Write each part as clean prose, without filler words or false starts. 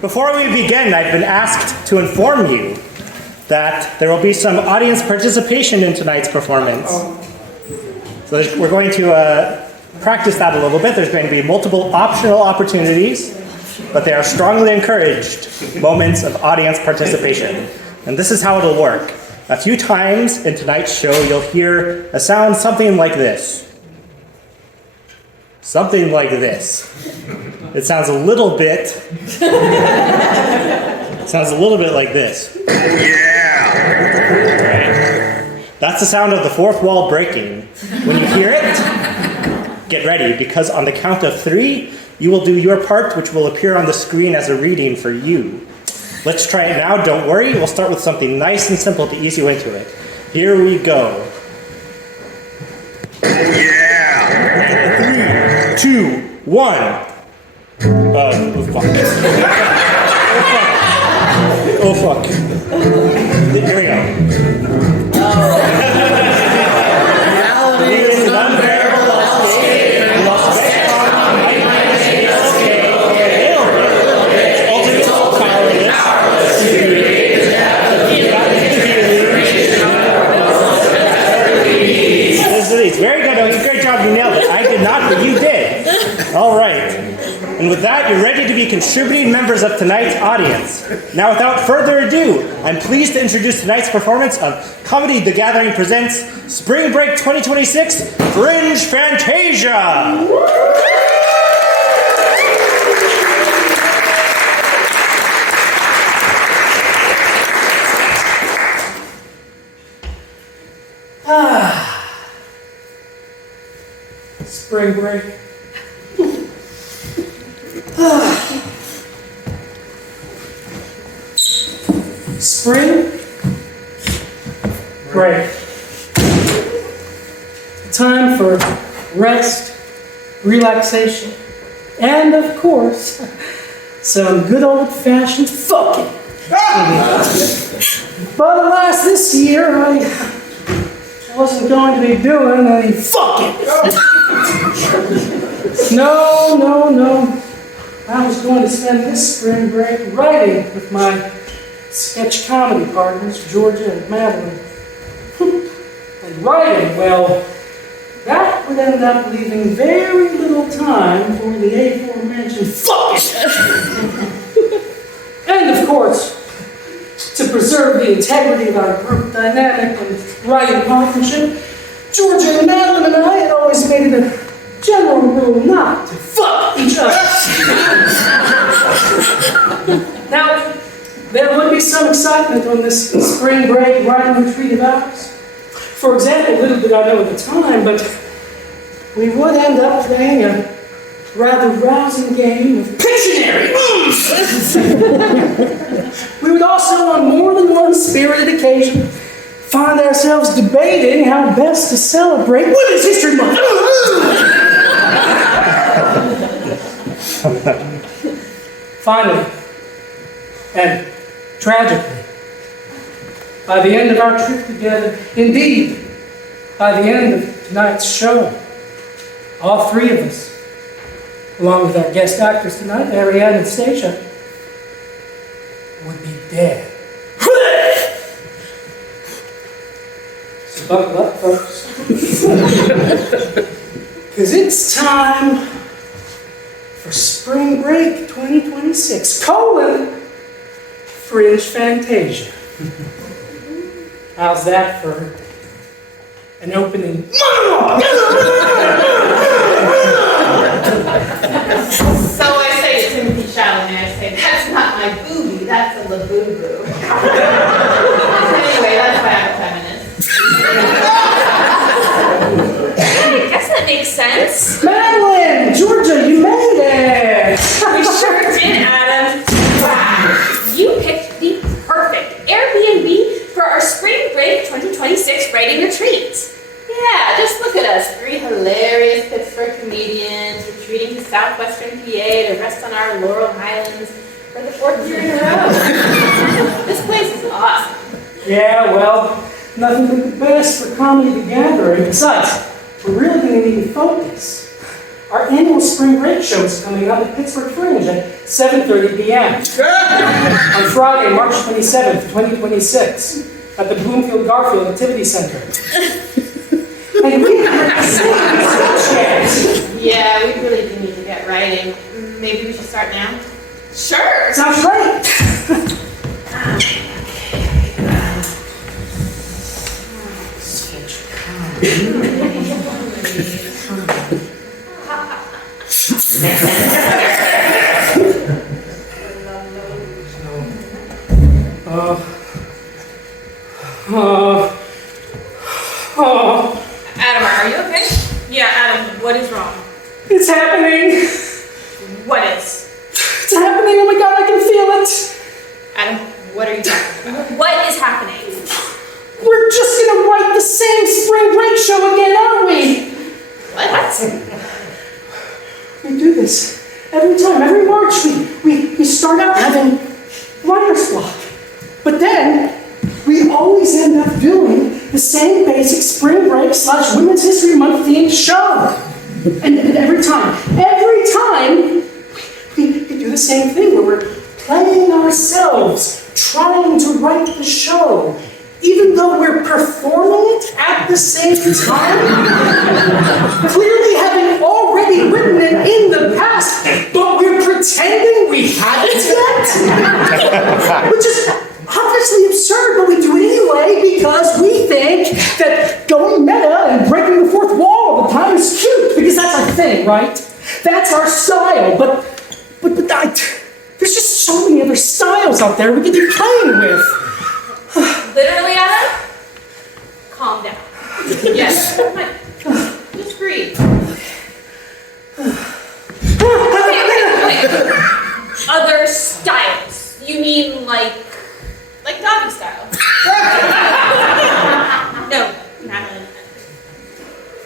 Before we begin, I've been asked to inform you that there will be some audience participation in tonight's performance. So we're going to practice that a little bit. There's going to be multiple optional opportunities, but they are strongly encouraged moments of audience participation. And this is how it'll work. A few times in tonight's show, you'll hear a sound something like this. Something like this. It sounds a little bit like this. Yeah! Right. That's the sound of the fourth wall breaking. When you hear it, get ready, because on the count of 3, you will do your part, which will appear on the screen as a reading for you. Let's try it now. Don't worry. We'll start with something nice and simple to ease you into it. Here we go. Yeah! 3, 2, 1. Oh fuck. Oh fuck. Here we go. Reality is an unbearable escape. Very good. Great job. You nailed it. I did not, but you did. All right. And with that, you're ready to be contributing members of tonight's audience. Now, without further ado, I'm pleased to introduce tonight's performance of Comedy The Gathering presents Spring Break 2026 Fringe Fantasia. Spring break. Spring break. Time for rest, relaxation, and of course, some good old-fashioned fucking. But alas, this year I wasn't going to be doing any fucking. No. I was going to spend this spring break writing with my sketch comedy partners, Georgia and Madeline. And writing, well, that would end up leaving very little time for the aforementioned fucking. And of course, to preserve the integrity of our group dynamic and writing partnership, Georgia and Madeline and I had always made it a general rule not to fuck each other. Now, there would be some excitement on this spring break writing retreat of ours. For example, little did I know at the time, but we would end up playing a rather rousing game of Pictionary. We would also, on more than one spirited occasion, find ourselves debating how best to celebrate Women's History Month. Finally, and tragically, by the end of our trip together, indeed, by the end of tonight's show, all 3 of us, along with our guest actors tonight, Arianne and Stacia, would be dead. So buckle up, folks. Because it's time for Spring Break 2026, Fringe Fantasia. How's that for an opening monologue? So I say to Timothy Chalamet, I say, that's not my boobie, that's a laboo-boo. Anyway, that's why I'm a feminist. I guess that makes sense. Madeline! Georgia, you made it! We sure did, Adam. Wow. You picked the perfect Airbnb for our Spring Break 2026 writing retreat. Yeah, just look at us. 3 hilarious Pittsburgh comedians retreating to southwestern PA to rest on our Laurel Highlands for the 4th year in a row. This place is awesome. Yeah, well, nothing but the best for Comedy The Gathering. Besides, we're really going to need to focus. our annual spring break show is coming up at Pittsburgh Fringe at 7:30 p.m. on Friday, March 27th, 2026, at the Bloomfield Garfield Activity Center. And we Yeah, we really do need to get writing. Maybe we should start now? Sure. sounds great. Adam, are you okay? Yeah, Adam, what is wrong? It's happening. What is? It's happening. Oh my God, I can feel it. Adam, what are you talking about? What is happening? We're just gonna write the same spring break show again, aren't we? What? We do this every time, every March. We start out having writer's block. But then we always end up doing the same basic spring break / Women's History Month themed show. And every time, we do the same thing where we're playing ourselves, trying to write the show, even though we're performing it at the same time. Clearly having already written it in the past, but we're pretending we haven't yet. Which is obviously absurd, but we do it anyway because we think that going meta and breaking the fourth wall all the time is cute, because that's our thing, right? That's our style, but there's just so many other styles out there we could be playing with. Literally, Adam? Calm down. Yes. Just breathe. Okay. Other styles. You mean like doggy style? No, Madeline.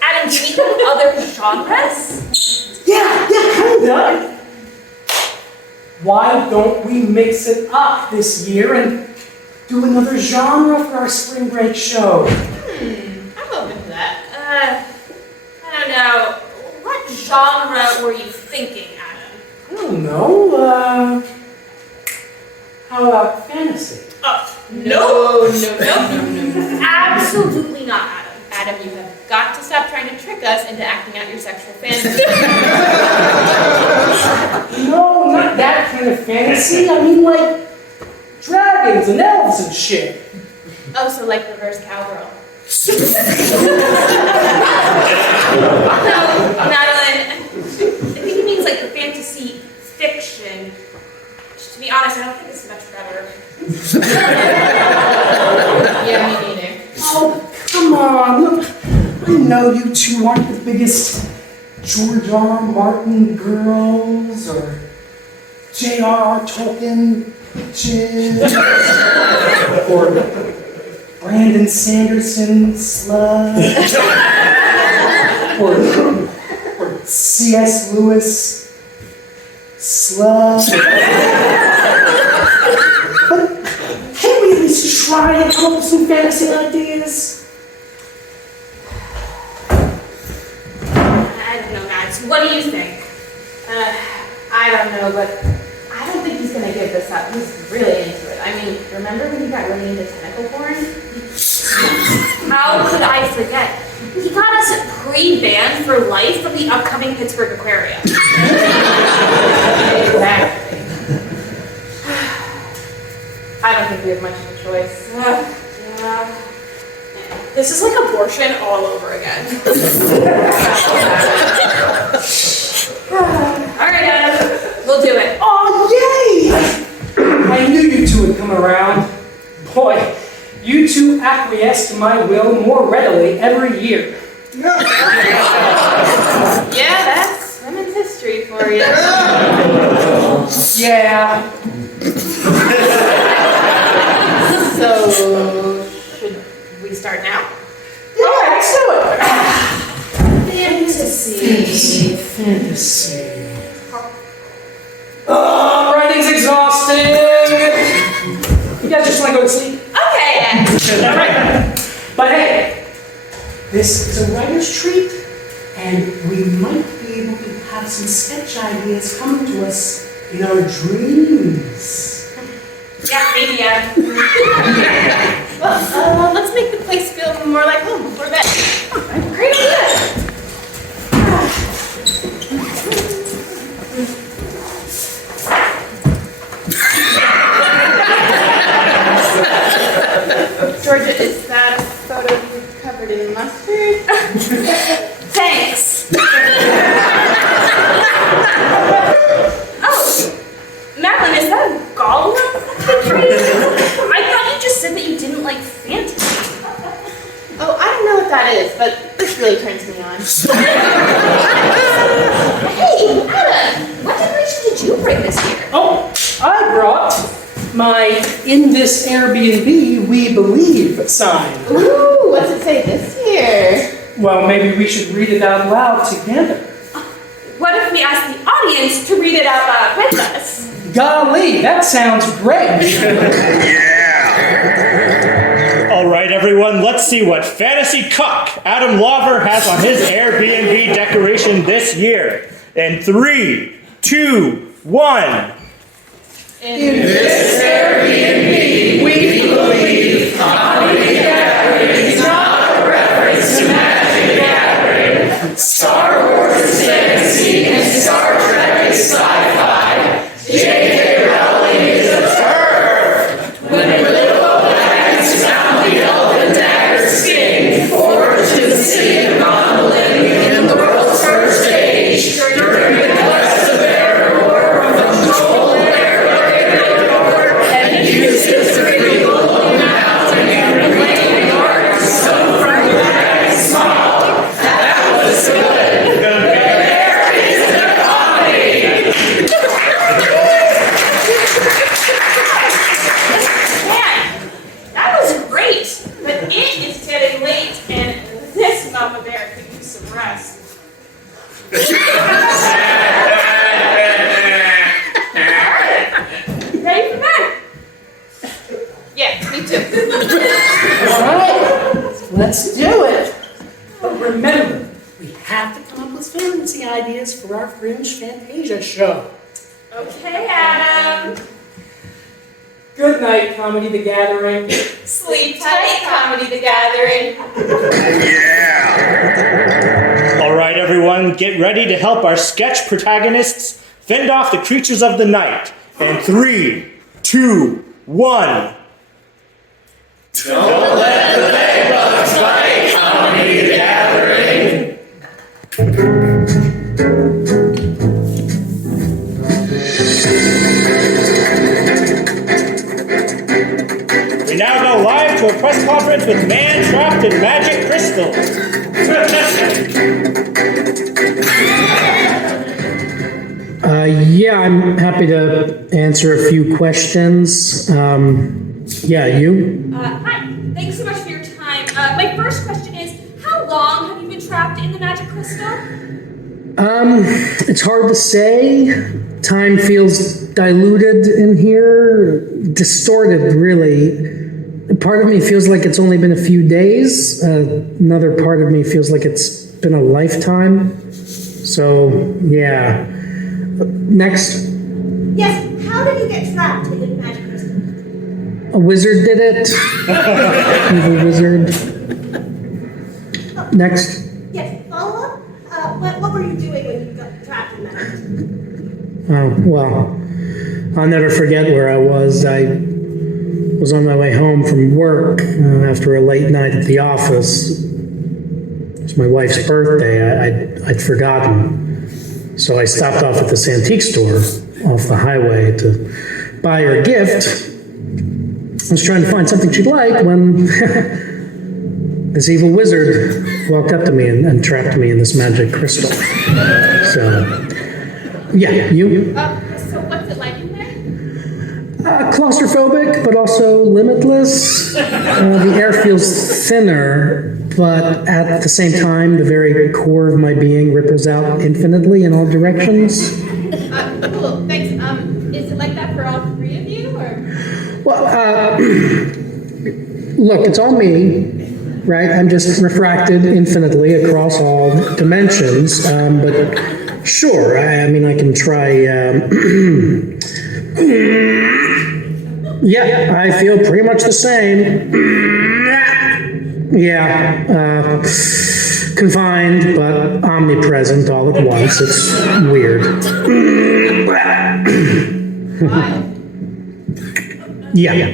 Adam, do you mean other genres? Yeah, kinda. Why don't we mix it up this year and do another genre for our spring break show? I'm open to that. I don't know. What genre were you thinking, Adam? I don't know, how about fantasy? No. Absolutely not, Adam. Adam, you have got to stop trying to trick us into acting out your sexual fantasy. No, not that kind of fantasy. I mean, like, dragons and elves and shit. Oh, so like reverse cowgirl. No, Madeline, I think it means like fantasy fiction. To be honest, I don't think it's much better. Yeah, me neither. Oh, come on. Look, I know you two aren't the biggest George R. Martin girls or J.R.R. Tolkien bitches or Brandon Sanderson sluts or C.S. Lewis sluts. But can't we at least try and come up with some fantasy ideas? I don't know, Max. What do you think? I don't know, but I don't think he's gonna give this up. He's really into it. I mean, remember when he got really into tentacle porn? How could I forget? He got us pre-banned for life from the upcoming Pittsburgh Aquarium. Exactly. I don't think we have much of a choice. Yeah. This is like abortion all over again. All right, Adam. We'll do it. Oh, yay! I knew you two would come around. Boy, you two acquiesce to my will more readily every year. Yeah, that's women's history for you. Yeah. So, should we start now? Yeah, let's do it. Fantasy. Fantasy. Writing's exhausting. You guys just want to go to sleep? Okay. All right. But hey, this is a writer's treat, and we might be able to have some sketch ideas coming to us in our dreams. Yeah, maybe, Well, let's make the place feel more like home before bed. Great idea. Georgia, is that a photo of you covered in mustard? Thanks. Oh, Madeline, is that a Gollum? I thought you just said that you didn't like fantasy. Oh, I don't know what that is, but this really turns me on. Hey, Adam, what decoration did you bring this year? Oh, I brought my "In this Airbnb we believe" sign. Ooh, what's it say this year? Well, maybe we should read it out loud together. What if we ask the audience to read it out loud with us? Golly, that sounds great. All right, everyone, let's see what fantasy cuck Adam Lauver has on his Airbnb decoration this year. In 3, 2, 1. In this Airbnb, we believe comedy gathering is not a reference to Magic Gathering. Star Wars is fantasy and Star Trek is sci-fi. J.K. Rowling is a turf. When Bilbo Baggins found the elven dagger skin, forged to the city of Gondolin in the world's first age, during the quest of Aragorn from the cold air of Aragorn, and used his regal mountain and reclaimed art so from that smile. That was good. There is the comedy. Man, that was great, but it is getting late, and this Mama Bear could use some rest. Ready for bed? Yeah, me too. All right, let's do it. But remember, we have to come up with fantasy ideas for our Fringe Fantasia show. Okay, Adam. Good night, Comedy the Gathering. Sleep tight, Comedy the Gathering. All right, everyone, get ready to help our sketch protagonists fend off the creatures of the night. In 3, 2, 1. Don't let the bed bugs bite, Comedy Gathering. We now go live to a press conference with Man Trapped in Magic Crystal. Yeah, I'm happy to answer a few questions. Yeah, you? Hi, thanks so much for your time. My first question is, how long have you been trapped in the magic crystal? It's hard to say. Time feels diluted in here, distorted, really. Part of me feels like it's only been a few days. Another part of me feels like it's been a lifetime. So, yeah. Next. Yes, how did you get trapped in the magic crystal? A wizard did it. Evil wizard. Next. Yes, follow up? What were you doing when you got trapped in that crystal? Oh, well, I'll never forget where I was. I was on my way home from work after a late night at the office. It was my wife's birthday. I'd forgotten. So I stopped off at this antique store off the highway to buy her a gift. I was trying to find something she'd like when this evil wizard walked up to me and trapped me in this magic crystal. So, yeah, you? So what's it like in there? Claustrophobic, but also limitless. The air feels thinner, but at the same time, the very core of my being ripples out infinitely in all directions. Cool, thanks. Is it like that for all three of you, or? Well, look, it's all me, right? I'm just refracted infinitely across all dimensions, but Sure, I mean, I can try, yeah, I feel pretty much the same. Yeah, confined, but omnipresent all at once. It's weird. Yeah.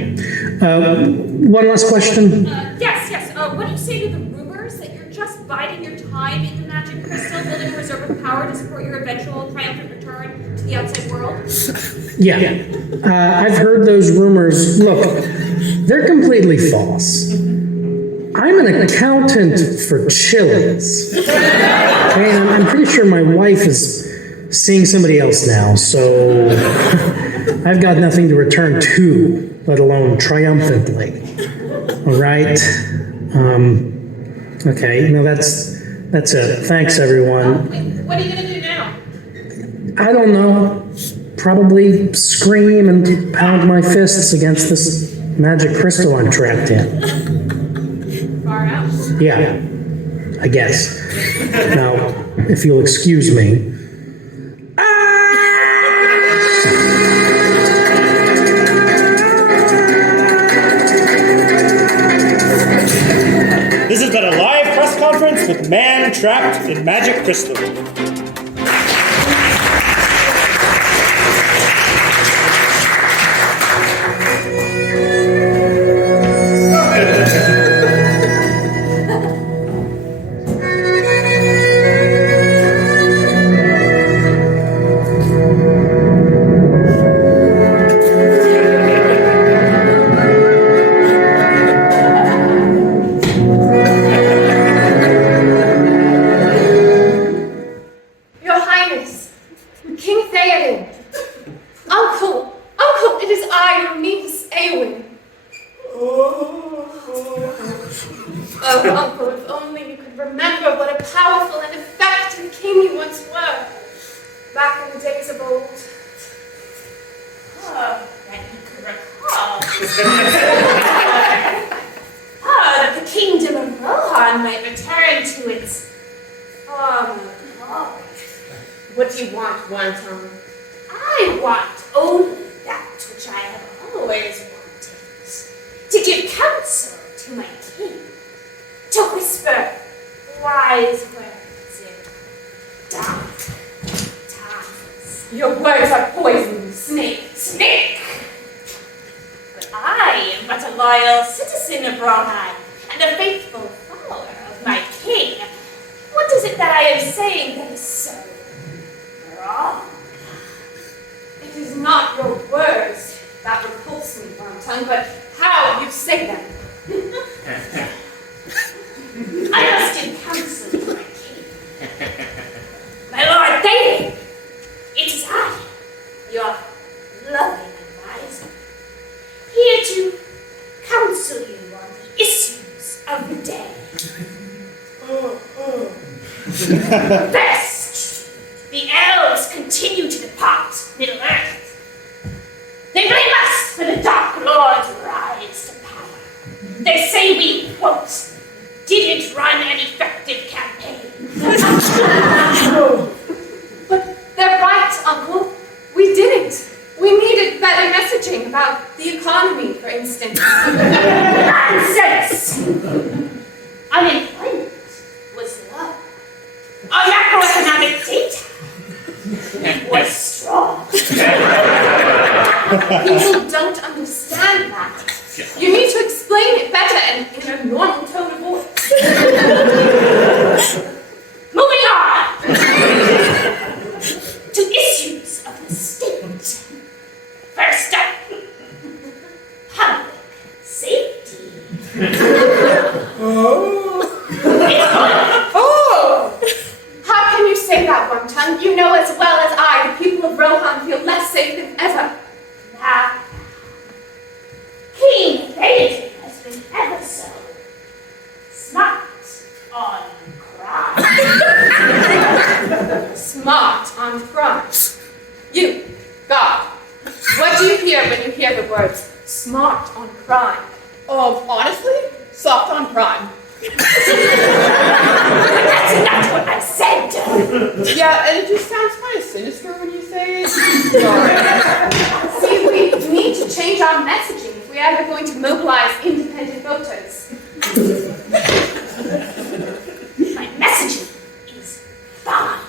One last question. Yes. What do you say to the rumors that you're just biding your time in the magic crystal, building a reserve of power to support your eventual triumphant return to the outside world? Yeah. I've heard those rumors. Look, they're completely false. I'm an accountant for Chili's. Okay, and I'm pretty sure my wife is seeing somebody else now, so I've got nothing to return to, let alone triumphantly. All right? Okay, no, that's it. Thanks, everyone. What are you going to do now? I don't know. Probably scream and pound my fists against this magic crystal I'm trapped in. Far out. Yeah, I guess. Now, if you'll excuse me. This has been a live press conference with Man Trapped in Magic Crystal. What do you want, Wormtongue? I want only that which I have always wanted. To give counsel to my king. To whisper wise words in dark times. Your words are poison, snake, snake! But I am but a loyal citizen of Rawhide and a faithful follower of my king. What is it that I am saying that is so wrong? It is not your words that repulse me, Wormtongue, but how you say them. I must give counsel to my king. My lord David, it is I, your loving advisor, here to counsel you on the issues of the day. Best, the elves continue to depart Middle-earth. They blame us for the Dark Lord's rise to power. They say we, quote, didn't run an effective campaign. But they're right, Uncle. We didn't. We needed better messaging about the economy, for instance. Nonsense! Unemployment was low. Our macroeconomic data was strong. People don't understand that. You need to explain it better and in a normal tone of voice. Moving on to issues of the state. First up, public safety. How can you say that, Wormtongue? You know as well as I the people of Rohan feel less safe than ever. Now, King David has been ever so smart on crime. Smart on crime. You, God, what do you hear when you hear the words smart on crime? Honestly, soft on crime. That's not what I said. Yeah, and it just sounds kind of sinister when you say it. See, we need to change our messaging if we're ever going to mobilize independent voters. My messaging is fine.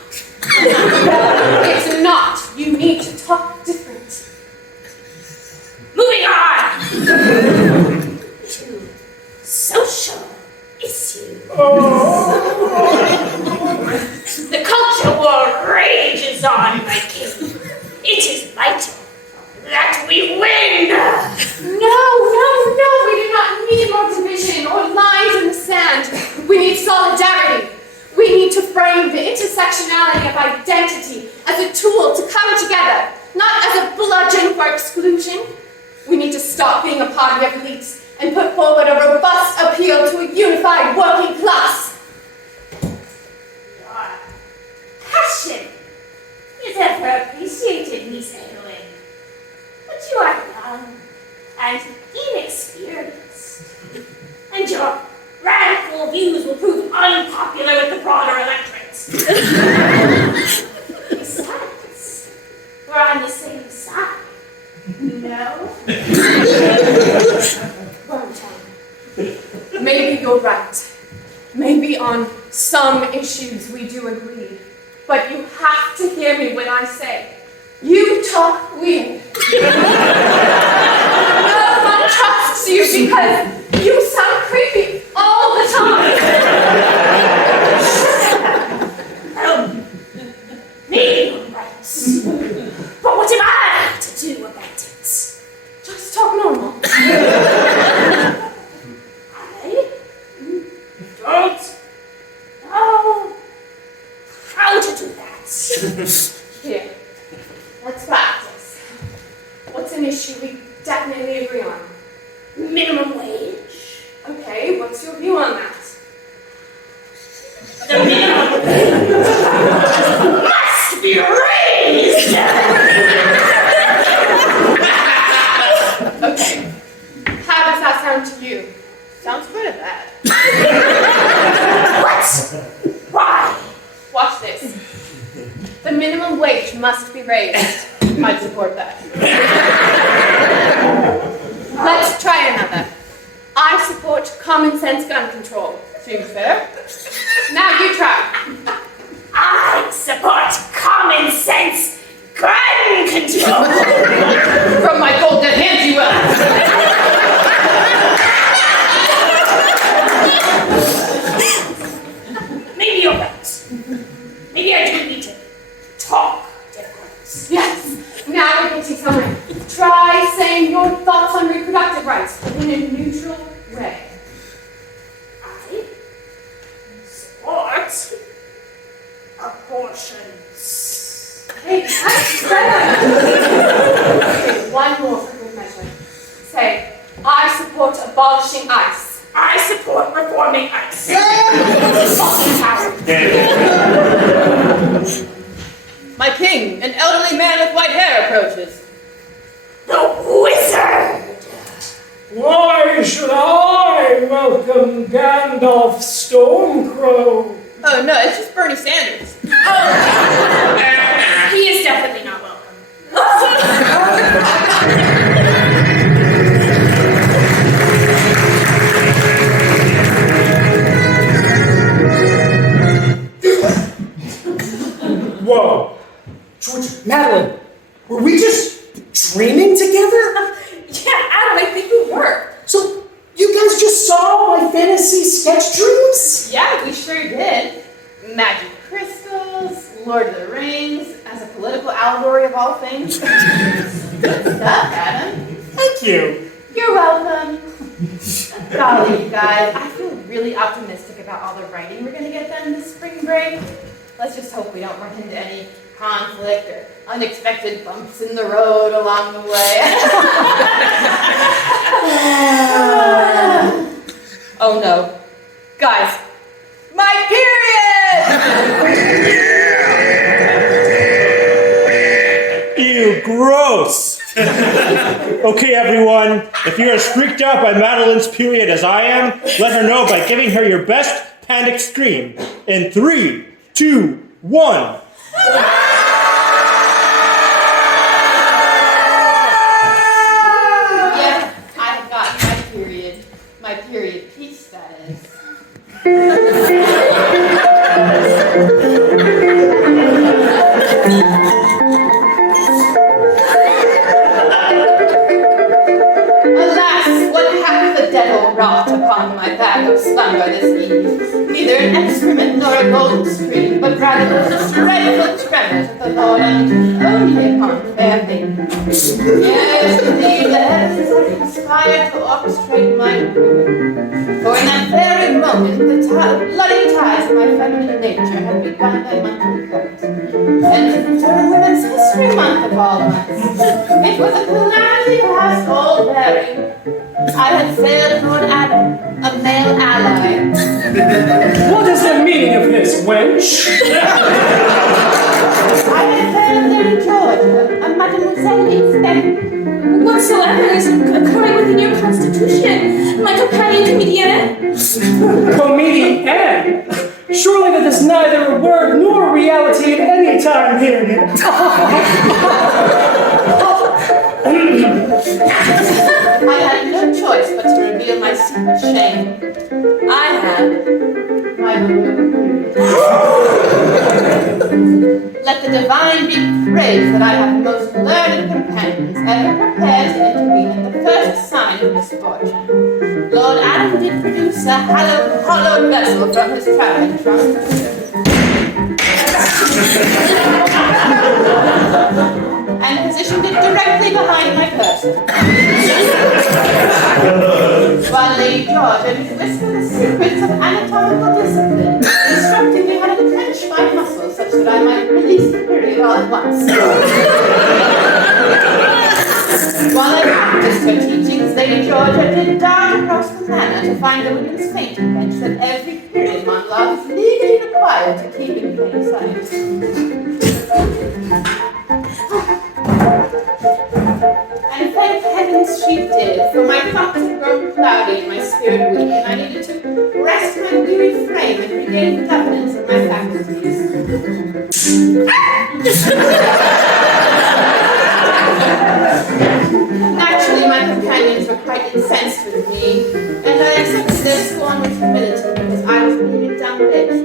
It's not. You need to talk different. Moving on to social issues. The culture war rages on, my king. It is vital that we win. No, we do not need more division or lines in the sand. We need solidarity. We need to frame the intersectionality of identity as a tool to come together, not as a bludgeon for exclusion. We need to stop being a party of elites and put forward a robust appeal to a unified working class. Your passion is ever appreciated, Miss Madeline. But you are young and inexperienced, and your radical views will prove unpopular with the broader electorate. Besides, we're on the same side, you know? Wormtongue. Maybe you're right. Maybe on some issues we do agree. But you have to hear me when I say, you talk weird. No one trusts you because you sound creepy all the time. Maybe you're right. But what am I to do about it? Just talk normal. I don't know how to do that. Here, let's practice. What's an issue we definitely agree on? Minimum wage. Okay, what's your view on that? The minimum wage must be raised. Okay. How does that sound to you? Sounds good at that. What? Why? Watch this. The minimum wage must be raised. I'd support that. Let's try another. I support common sense gun control. Seems fair. Now you try. I support common sense gun control. From my cold dead hands, you will. Maybe you're right. Maybe I do need to talk different. Yes. Now we're getting somewhere. Try saying your thoughts on reproductive rights in a neutral way. I support abortions. Hey, that's better. Okay, one more for good measure. Say, I support abolishing ICE. I support reforming ICE. My king, an elderly man with white hair approaches. The wizard. Why should I welcome Gandalf Stormcrow? Oh no, it's just Bernie Sanders. He is definitely not welcome. Whoa. George, Madeline, were we just dreaming together? Yeah, Adam, I think we were. So, you guys just saw my fantasy sketch dreams? Yeah, we sure did. Magic crystals, Lord of the Rings, as a political allegory of all things. Good stuff, Adam. Thank you. You're welcome. Golly, you guys, I feel really optimistic about all the writing we're going to get done this spring break. Let's just hope we don't run into any conflict or unexpected bumps in the road along the way. Oh no. Guys, my period! Ew, gross. Okay, everyone, if you're as freaked out by Madeline's period as I am, let her know by giving her your best panic scream. In 3, 2, 1. Yes, I've got my period. My period piece, that is. Alas, what hath the devil wrought upon my bag of slumber this eve? Neither an excrement nor a golden stream, but rather those dreadful tremors of the Lord unleashed only upon fair things. Yes, indeed, the heavens have conspired to orchestrate my ruin. For in that very moment, the bloody ties of my feminine nature had begun their monthly course. And during Women's History Month of all months, it was a calamity past all bearing. I had failed Lord Adam, a male ally. What is the meaning of this, wench? I had failed Lady Georgia, a mademoiselle instead. Whatsoever is occurring within your constitution, my companion comedienne? Comedienne? Surely that is neither a word nor a reality at any time period. I had no choice but to reveal my secret shame. I had my period. Let the divine be praised that I have the most learned companions ever prepared to intervene at the first sign of misfortune. Lord Adam did produce a hollow vessel from his traveling trunk, and positioned it directly behind my person. While Lady Georgia would whisper the secrets of anatomical discipline, instructing me how to clench my muscles such that I might release the period all at once. While I practiced her teachings, Lady Georgia did dart across the manor to find the women's fainting bench that every period monologue is legally required to keep in plain sight. And thank heavens she did, for my thoughts had grown cloudy and my spirit weak, and I needed to rest my weary frame and regain governance of my faculties. Naturally, my companions were quite incensed with me, and I accepted their scorn with humility because I was being a dumb bitch.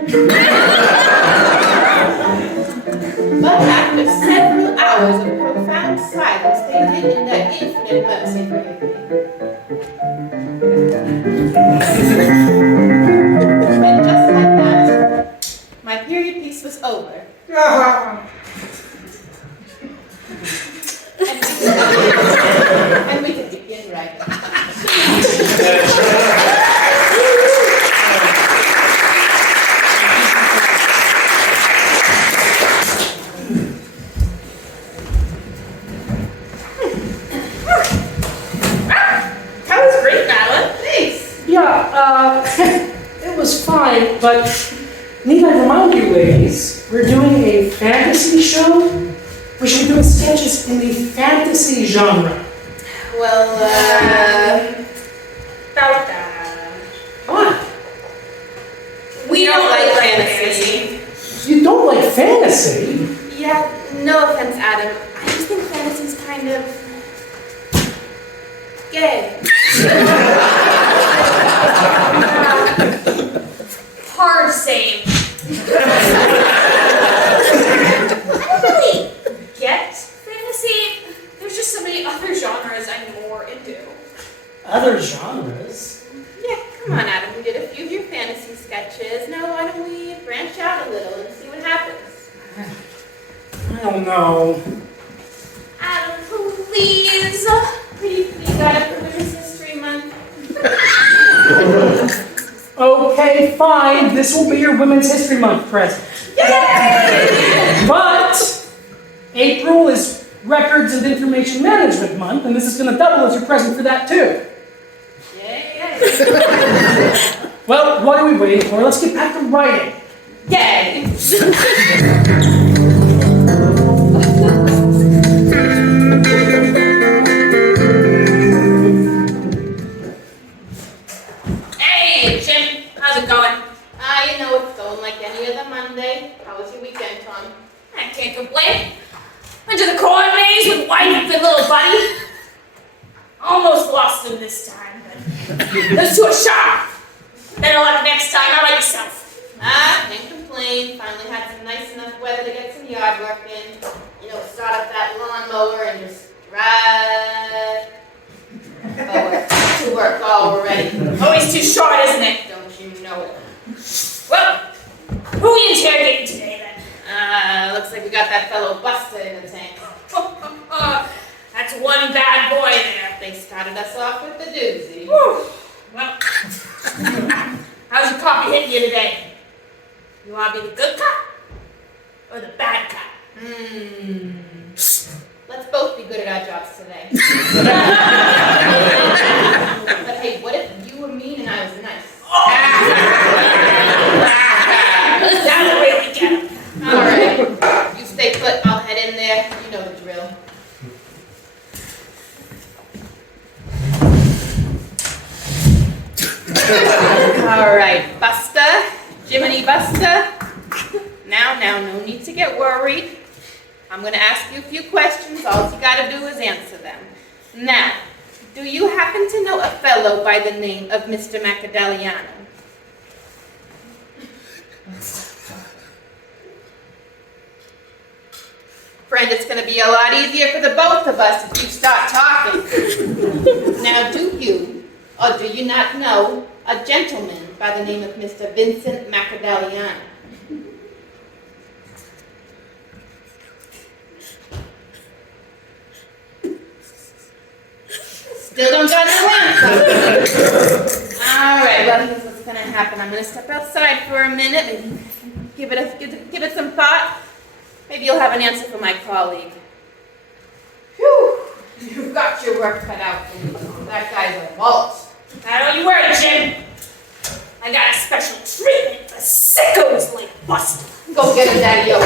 But after several hours of profound silence, they did in their infinite mercy forgive me. And just like that, my period piece was over. And we could begin writing. That was great, Madeline. Thanks. Yeah, it was fine, but need I remind you, ladies, we're doing a fantasy show? We should be doing sketches in the fantasy genre. Well, About that. What? we don't like fantasy. You don't like fantasy? Yeah, no offense, Adam. I just think fantasy's kind of gay. Hard saying. I don't really get fantasy. There's just so many other genres I'm more into. Other genres? Yeah, come on, Adam. We did a few of your fantasy sketches. Now, why don't we branch out a little and see what happens? I don't know. Adam, please. Pretty please, got up for Women's History Month. Okay, fine. This will be your Women's History Month present. Yay! But April is Records and Information Management Month, and this is going to double as your present for that too. Yay! Well, what are we waiting for? Let's get back to writing. Yay! almost lost him this time, but those two are sharp. Better luck next time. How about yourself? Can't complain. Finally had some nice enough weather to get some yard work in. You know, start up that lawnmower and just ride forward to work already. Always too short, isn't it? Don't you know it? Well, who are you interrogating today, then? Looks like we got that fellow Buster in the tank. That's one bad boy there. They started us off with the doozy. Whew. Well, how's your coffee hitting you today? You want to be the good cop or the bad cop? Let's both be good at our jobs today. But hey, what if you were mean and I was nice? That'll really get him. Alright, you stay put, I'll head in there. You know the drill. Alright, Buster. Jiminy Buster. Now, no need to get worried. I'm going to ask you a few questions. All you got to do is answer them. Now, do you happen to know a fellow by the name of Mr. Macadaliano? Friend, it's going to be a lot easier for the both of us if you start talking. Now, do you, or do you not know, a gentleman by the name of Mr. Vincent Macadaliano? Still don't got no answer. Alright, well, here's what's going to happen. I'm going to step outside for a minute, maybe give it some thought. Maybe you'll have an answer for my colleague. Whew, you've got your work cut out for you. That guy's a vault. Don't you worry, Jim. I got a special treatment for sickos like Buster. Go get a daddy-o.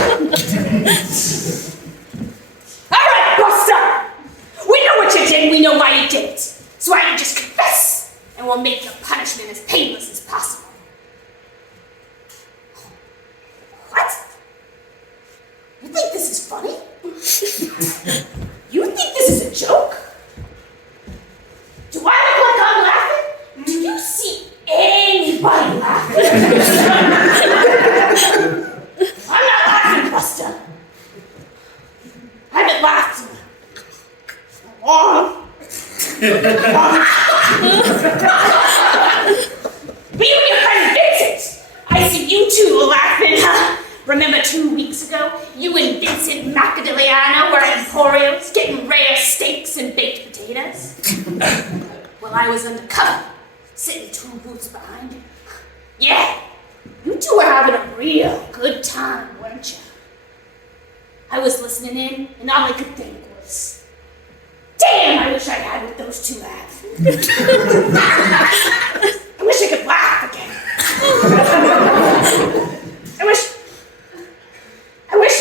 All right, Buster. We know what you did. We know why you did it. So why don't you just confess, and we'll make your punishment as painless as possible. What? You think this is funny? You think this is a joke? Do I look like I'm laughing? Do you see anybody laughing? I'm not laughing, Buster. I haven't laughed in a long. But you and your friend Vincent, I see you two laughing, huh? Remember 2 weeks ago, you and Vincent Macadaliano were at Emporios getting rare steaks and baked potatoes? Well, I was undercover, sitting 2 booths behind you. Yeah, you two were having a real good time, weren't you? I was listening in, and all I could think was, damn, I wish I had what those two have. I wish I could laugh again. I wish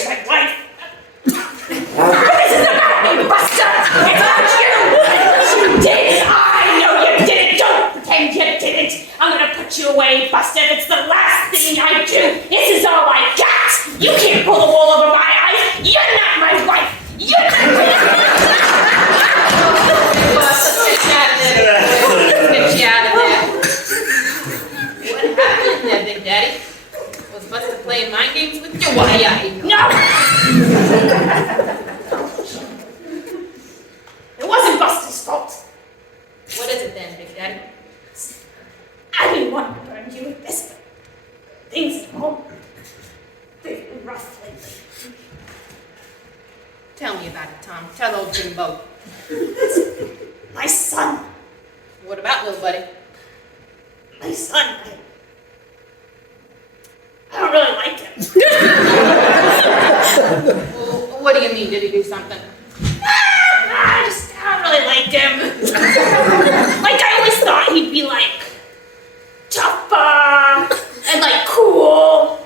my wife. This is about me, Buster! It's about you! You did it! I know you did it! Don't pretend you didn't! I'm gonna put you away, Buster, if it's the last thing I do! This is all I got! You can't pull the wool over my eyes! You're not my wife! You're not my Get you out of there. What happened in there, Big Daddy? Was Buster playing mind games with you? Why, No! It wasn't Buster's fault. What is it then, Big Daddy? I didn't want to burn you with this, but things at home, they've been rough lately. Tell me about it, Tom. Tell old Jimbo. My son. What about little buddy? My son, I don't really like him. Well, what do you mean? Did he do something? I don't really like him. Like, I always thought he'd be like tougher and like cool.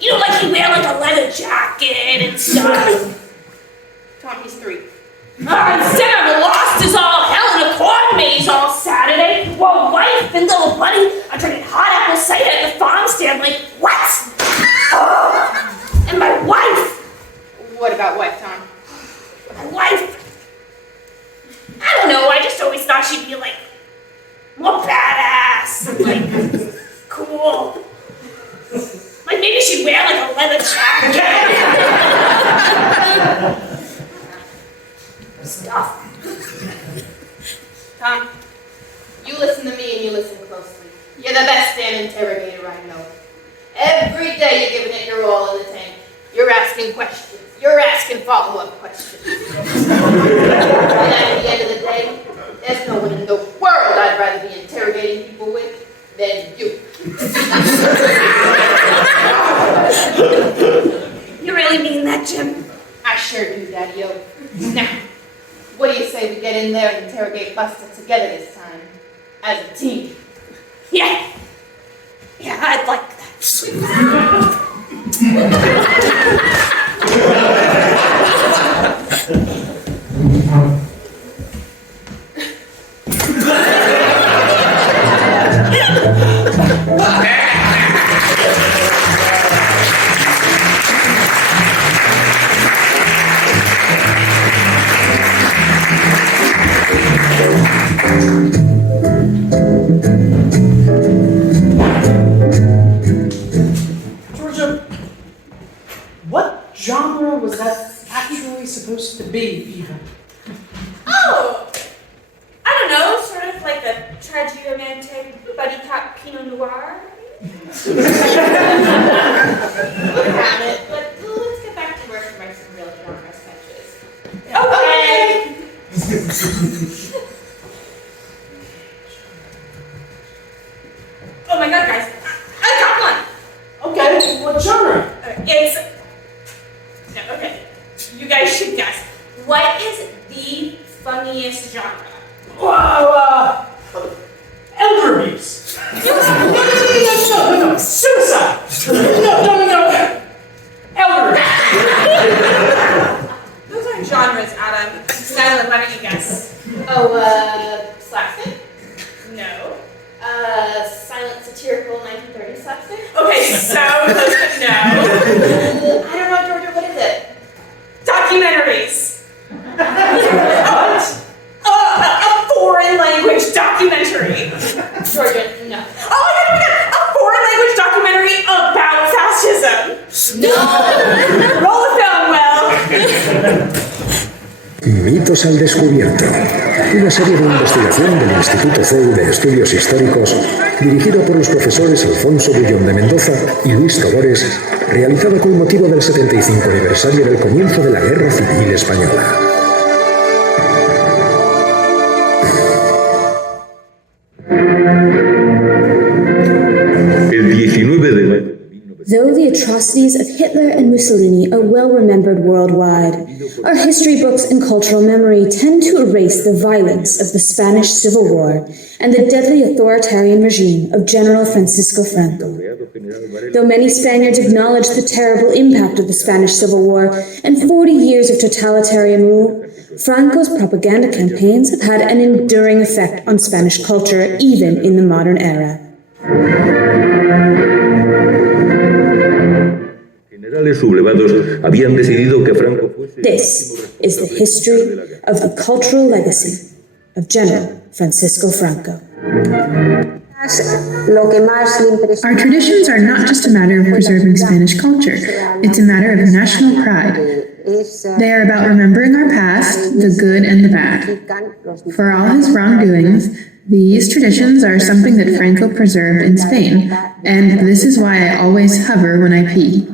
You know, like he'd wear like a leather jacket and stuff. Tom, he's 3. Instead of lost as all hell in a corn maze all Saturday, while wife and little buddy are drinking hot leather jacket. Stuff. Tom, you listen to me and you listen closely. You're the best damn interrogator I know. Every day you're giving it your all in the tank. You're asking questions. You're asking follow-up questions. And at the end of the day, there's no one in the world I'd rather be interrogating people with than you. You really mean that, Jim? I sure do, Daddy-O. Now, what do you say we get in there and interrogate Buster together this time? As a team. Yeah. Yeah, I'd like that. Georgia, what genre was that actually supposed to be, even? Oh, I don't know, sort of like a tragi-romantic buddy cop Pinot Noir. Look at it, but let's get back to work and write some real genre sketches. Okay. Oh my god, guys. I got one. Okay, what genre? It's... No, okay. You guys should guess. What is the funniest genre? Elder abuse. No. Suicide. No. Elder. Those aren't genres, Adam. Madeline, why don't you guess? Oh, slapstick? No. Silent satirical 1930s slapstick? Okay, so close, but no. I don't know, Georgia, what is it? Documentaries. What? A foreign language documentary. Georgia, no. Oh my god, a foreign language documentary about fascism. No! Roll the film, Will. Mitos al descubierto. Una serie de investigación del Instituto CEU de Estudios Históricos, dirigido por los profesores Alfonso Bullón de Mendoza y Luis Togores, realizada con motivo del 75 aniversario del comienzo de la Guerra Civil Española. El 19 de mayo. Though the atrocities of Hitler and Mussolini are well remembered worldwide, our history books and cultural memory tend to erase the violence of the Spanish Civil War and the deadly authoritarian regime of General Francisco Franco. Though many Spaniards acknowledge the terrible impact of the Spanish Civil War and 40 years of totalitarian rule, Franco's propaganda campaigns have had an enduring effect on Spanish culture even in the modern era. This is the history of the cultural legacy of General Francisco Franco. Our traditions are not just a matter of preserving Spanish culture, it's a matter of national pride. They are about remembering our past, the good and the bad. For all his wrongdoings, these traditions are something that Franco preserved in Spain, and this is why I always hover when I pee.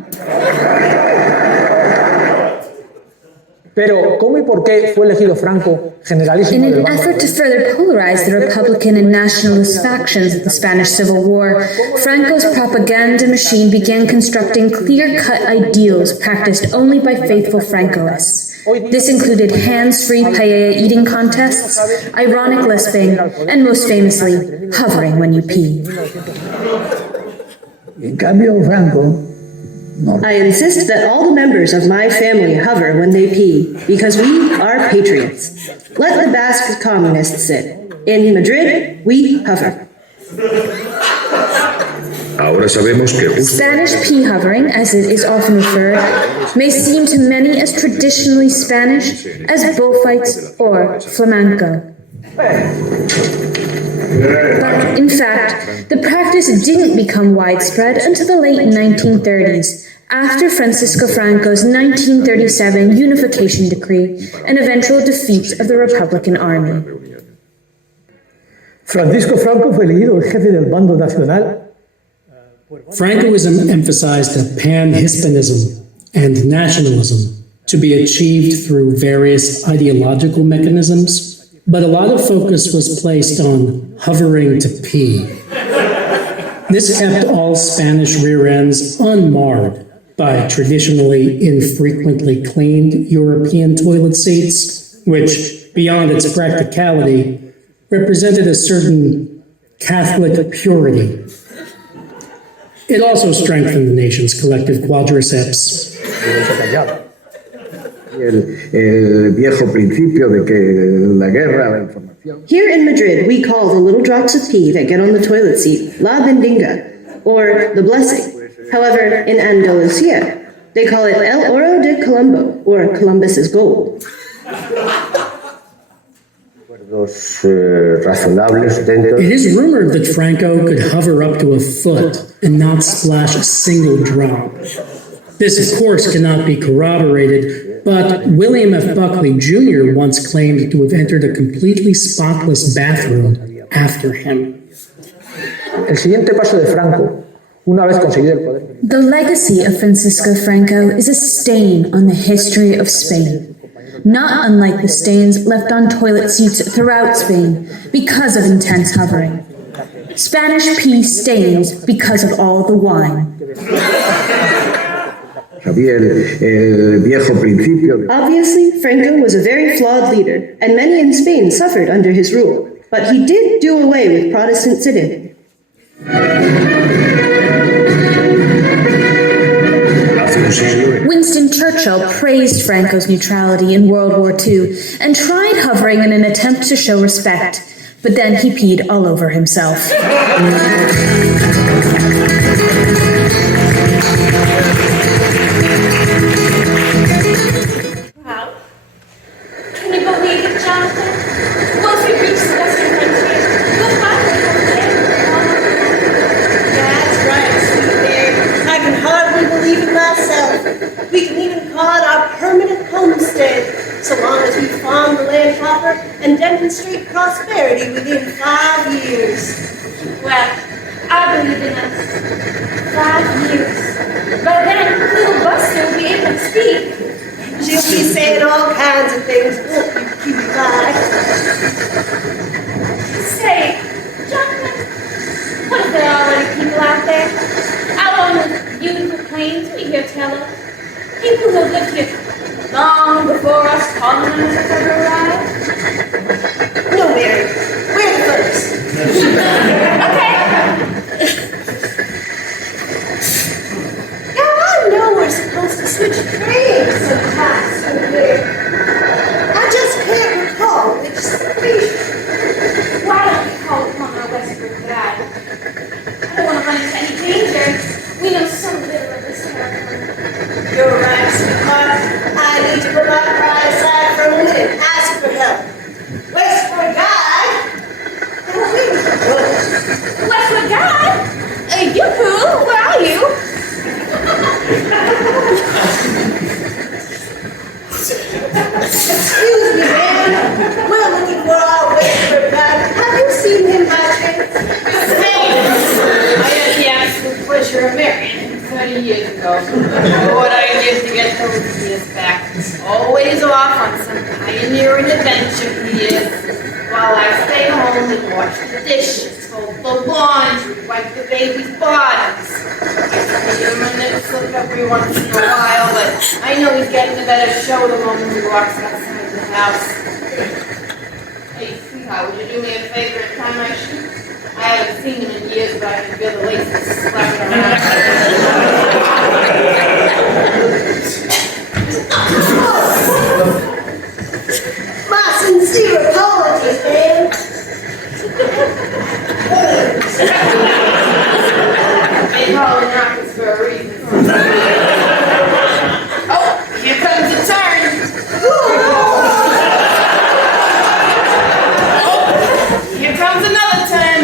Pero, ¿cómo y por qué fue elegido Franco generalísimo In del an bando? effort to further polarize the Republican and nationalist factions of the Spanish Civil War, Franco's propaganda machine began constructing clear-cut ideals practiced only by faithful Francoists. This included hands-free paella eating contests, ironic lisping, and most famously, hovering when you pee. En cambio, Franco I insist that all the members of my family hover when they pee, because we are patriots. Let the Basque communists sit. In Madrid, we hover. Ahora sabemos que Spanish pea hovering, as it is often referred, may seem to many as traditionally Spanish as bullfights or flamenco. But, in fact, the practice didn't become widespread until the late 1930s, after Francisco Franco's 1937 unification decree and eventual defeat of the Republican Army. Francisco Franco fue elegido jefe del bando nacional. Francoism emphasized a pan-Hispanism and nationalism to be achieved through various ideological mechanisms, but a lot of focus was placed on hovering to pee. This kept all Spanish rear ends unmarred by traditionally infrequently cleaned European toilet seats, which, beyond its practicality, represented a certain Catholic purity. It also strengthened the nation's collective quadriceps. Here in Madrid, we call the little drops of pee that get on the toilet seat La Bendiga, or the blessing. However, in Andalusia, they call it El Oro de Colombo, or Columbus's gold. It is rumored that Franco could hover up to a foot and not splash a single drop. This, of course, cannot be corroborated, but William F. Buckley Jr. once claimed to have entered a completely spotless bathroom after him. El siguiente paso de Franco, una vez conseguido el poder. The legacy of Francisco Franco is a stain on the history of Spain, not unlike the stains left on toilet seats throughout Spain because of intense hovering. Spanish pee stains because of all the wine. Obviously, Franco was a very flawed leader, and many in Spain suffered under his rule. But he did do away with Protestant sit-in. Winston Churchill praised Franco's neutrality in World War II and tried hovering in an attempt to show respect, but then he peed all over himself. Wow. Can you believe it, Jonathan? Once we reach the Western frontier, we'll finally have land. That's right, sweet bear. I can hardly believe it myself. We can even call it our permanent homestead, so long as we farm the land proper and demonstrate prosperity within 5 years. Well, I believe in us. 5 years. By then, little Buster will be able to speak. She'll be saying all kinds of things. Won't you, cutie pie? Say, Jonathan, what if there are already people out there? Out on the beautiful plains we hear tell of. People who have lived here long before us colonizers ever arrived. No, Mary. We're the first. Okay. Now, I know we're supposed to switch trains sometimes over there. I just can't recall which station. Why don't we call upon our westward guide? I don't want to run into any danger. We know so little of this territory. You're right, sweetheart. I need to put my pride aside for a minute and ask for help. Westward guide? Now, where are you going? Westward guide? Yoo-hoo, where are you? Excuse me, ma'am. We're looking for our Westward guide. Have you seen him by chance? I had the absolute pleasure of marrying him 30 years ago. What I did to get those years back. Always off on some pioneering adventure he is. While I stay home and watch the dishes, fold the laundry, wipe the baby's bottoms. I give him a nip slip every once in a while, but I know he's getting a better show the moment he walks outside the house. Hey, sweetheart, would you do me a favor and tie my shoes? I haven't seen him in years, but I can feel the laces slapping around. My sincere apologies, ma'am. They call it knockers for a reason. Oh, here comes the turn. Oh, here comes another turn.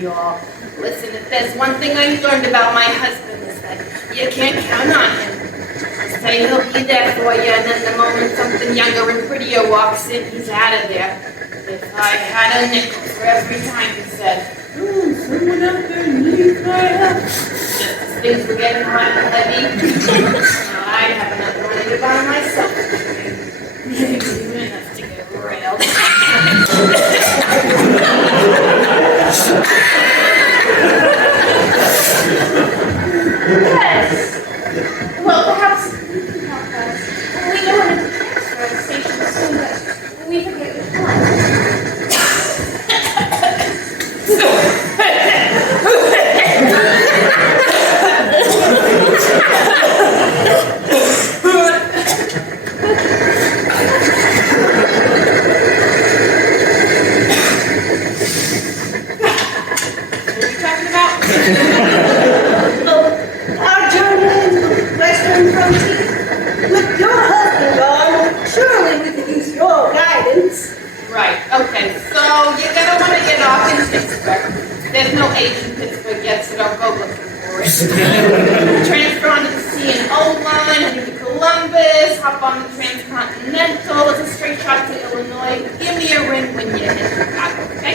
y'all. Listen, if there's one thing I've learned about my husband is that you can't count on him. Say he'll be there for you, and then the moment something younger and prettier walks in, he's out of there. If I had a nickel for every time he said, someone out there needs my help. Just as things were getting hot and heavy, I have another one to buy myself. Maybe even enough to get railed. Yes. Well, perhaps you can help us. We know we're going to transfer the station soon, but we forget which one. Our journey into the Western frontier. With your husband gone, surely we could use your guidance. Right, okay, so you're going to want to get off in Pittsburgh. There's no H in Pittsburgh yet, so don't go looking for it. Transfer onto the C and O line, head to Columbus, hop on the Transcontinental, it's a straight shot to Illinois. Give me a ring when you hit Chicago, okay?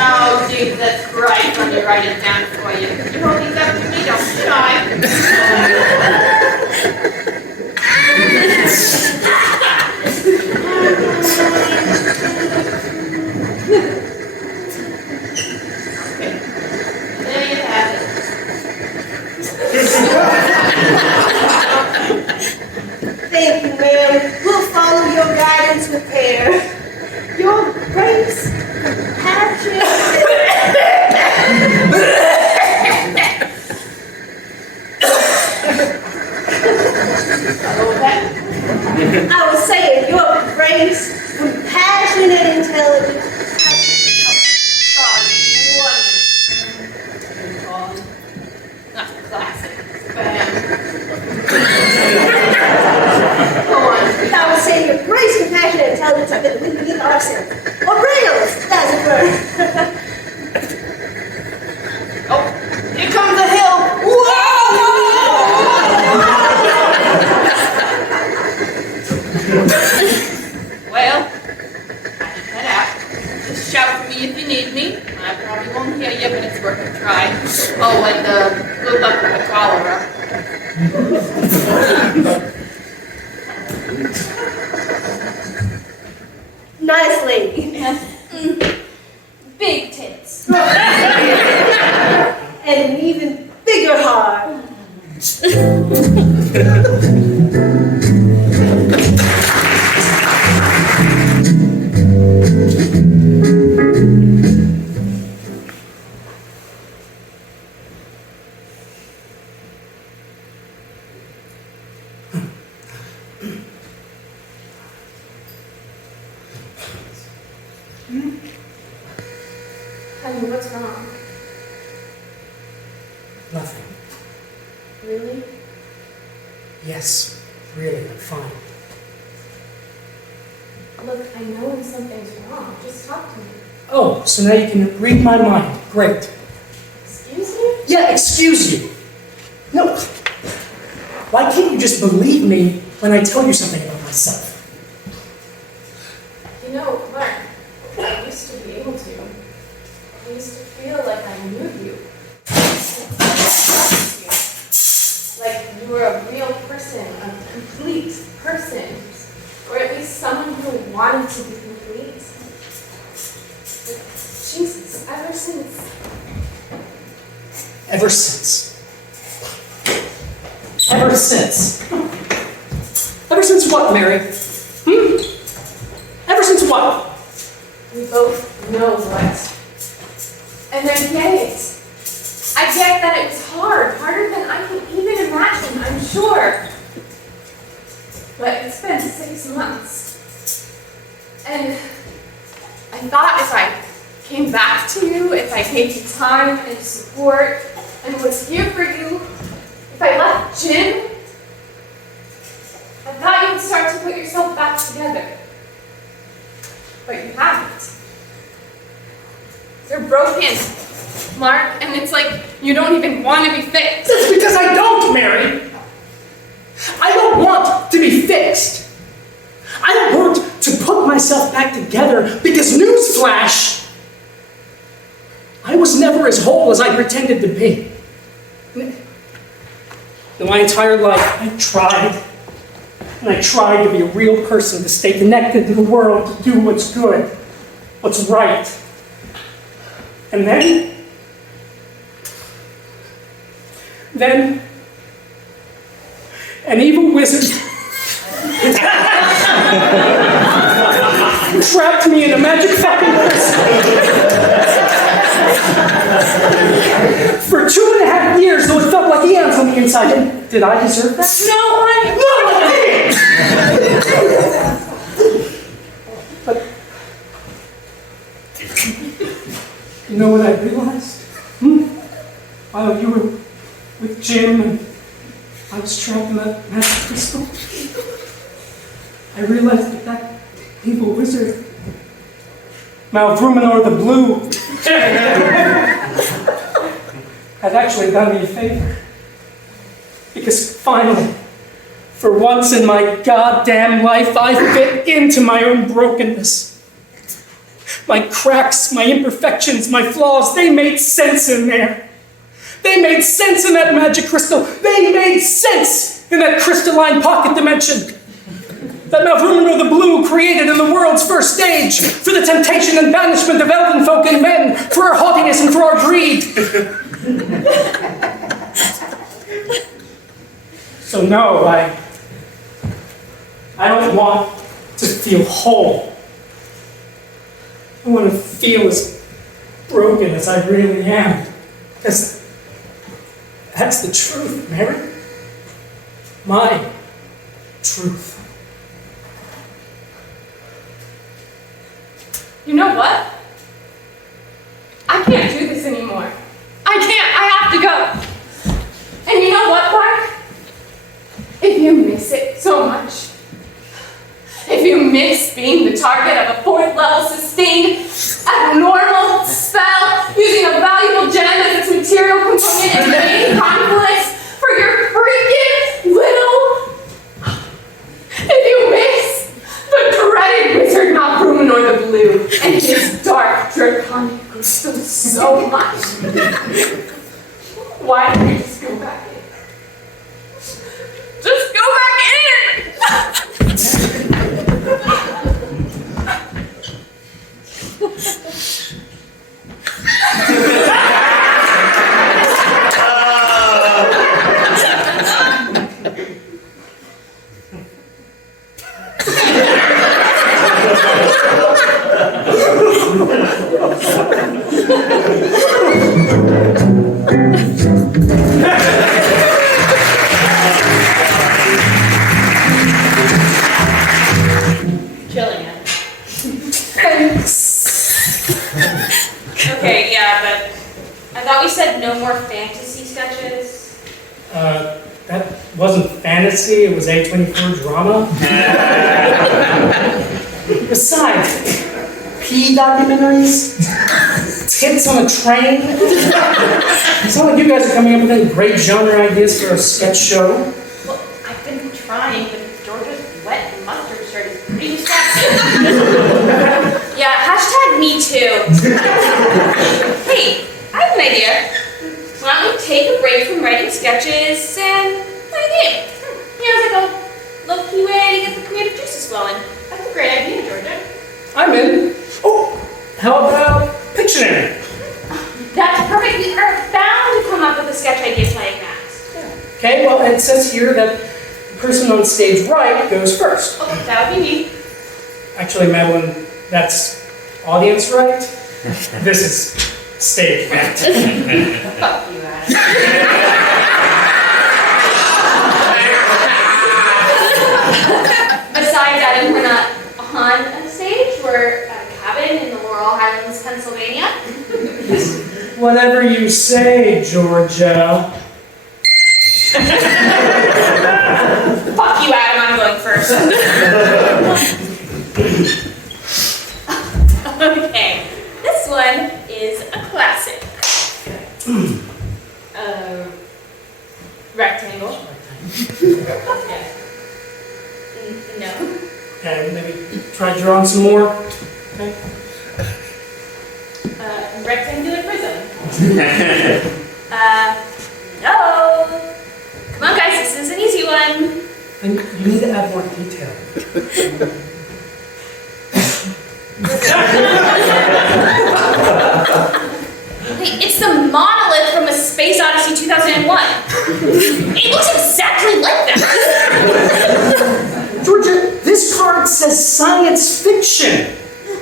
Oh, Jesus Christ, let me write it down for you. You hold these up to me, don't shy. Okay. There you have it. Thank you, ma'am. We'll follow your guidance with care. Your grace, compassion, I was saying, your grace, compassion, and intelligence. That's classic. Bam. Go on. I was saying, your grace, compassion, and intelligence have been beneath ourselves. Or rails, as it were. Oh, here comes the hill. Well, I can head out. Just shout for me if you need me. I probably won't hear you, but it's worth a try. Oh, and good luck with the cholera. Nice lady. Big tits. And an even bigger heart. Honey, what's wrong? Nothing. Really? Yes, really, I'm fine. Look, I know when something's wrong. Just talk to me. Oh, so now you can read my mind. Great. Excuse me? Yeah, excuse you. No. Why can't you just believe me when I tell you something about myself? You know, Mark, I used to be able to. I used to feel like I knew you. Like you were a real person, a complete person. Or at least someone who wanted to be complete. But Jesus, ever since. Ever since. Ever since. Ever since what, Mary? Ever since what? We both know what. And they're gays. I get that it was hard, harder than I can even imagine, I'm sure. But it's been 6 months. And I thought if I came back to you, if I gave you time and support, and was here for you, if I left Jim, I thought you would start to put yourself back together. But you haven't. You're broken, Mark, and it's like you don't even want to be fixed. That's because I don't, Mary. I don't want to be fixed. I want to put myself back together because, newsflash, I was never as whole as I pretended to be. In my entire life, I tried. And I tried to be a real person, to stay connected to the world, to do what's good, what's right. And then an evil wizard trapped me in a magic fabulous for 2.5 years, though it felt like eons on the inside. And did I deserve that? No, I didn't. But you know what I realized? While you were with Jim and I was trapped in that magic crystal, I realized that evil wizard, Malvruminor the Blue, had actually done me a favor. Because finally, for once in my goddamn life, I fit into my own brokenness. My cracks, my imperfections, my flaws, they made sense in there. They made sense in that magic crystal. They made sense in that crystalline pocket dimension that Malvruminor the Blue created in the world's first stage for the temptation and banishment of elven folk and men, for our haughtiness and for our greed. So no, I don't want to feel whole. I want to feel as broken as I really am. Because that's the truth, Mary. My truth. You know what? I can't do this anymore. I can't. I have to go. And you know what, Mark? If you miss it so much, if you miss being the target of a 4th level sustained abnormal spell using a valuable gem as its material component and main conflicts for your freaking little... If you miss the dreaded wizard Malvruminor the Blue and his dark draconic crystal so much, why don't you just go back in? Just go back in! Killing it. Okay, yeah, but I thought we said no more fantasy sketches. That wasn't fantasy, it was A24 drama. Besides, pee documentaries, tits on a train. It's not like you guys are coming up with any great genre ideas for a sketch show. Well, I've been trying, but Georgia's wet mustard shirt is pretty distracting. Yeah, hashtag me too. Hey, I have an idea. Why don't we take a break from writing sketches and play a game? You know, it's like a low-key way to get the creative juices flowing. That's a great idea, Georgia. I'm in. Oh, how about Pictionary? That's perfect. We are bound to come up with a sketch idea playing that. Okay, well, it says here that the person on stage right goes first. Oh, that would be me. Actually, Madeline, that's audience right. This is stage right. Fuck you, Adam. Besides, Adam, we're not on a stage. We're at a cabin in the Laurel Highlands, Pennsylvania. Whatever you say, Georgia. Fuck you, Adam. I'm going first. Okay, this one is a classic. Rectangle. Yeah. No. Okay, maybe try drawing some more. Okay. Rectangular prism. No. Come on, guys, this is an easy one. And you need to add more detail. Hey, it's the monolith from A Space Odyssey 2001. It looks exactly like that. Georgia, this card says science fiction.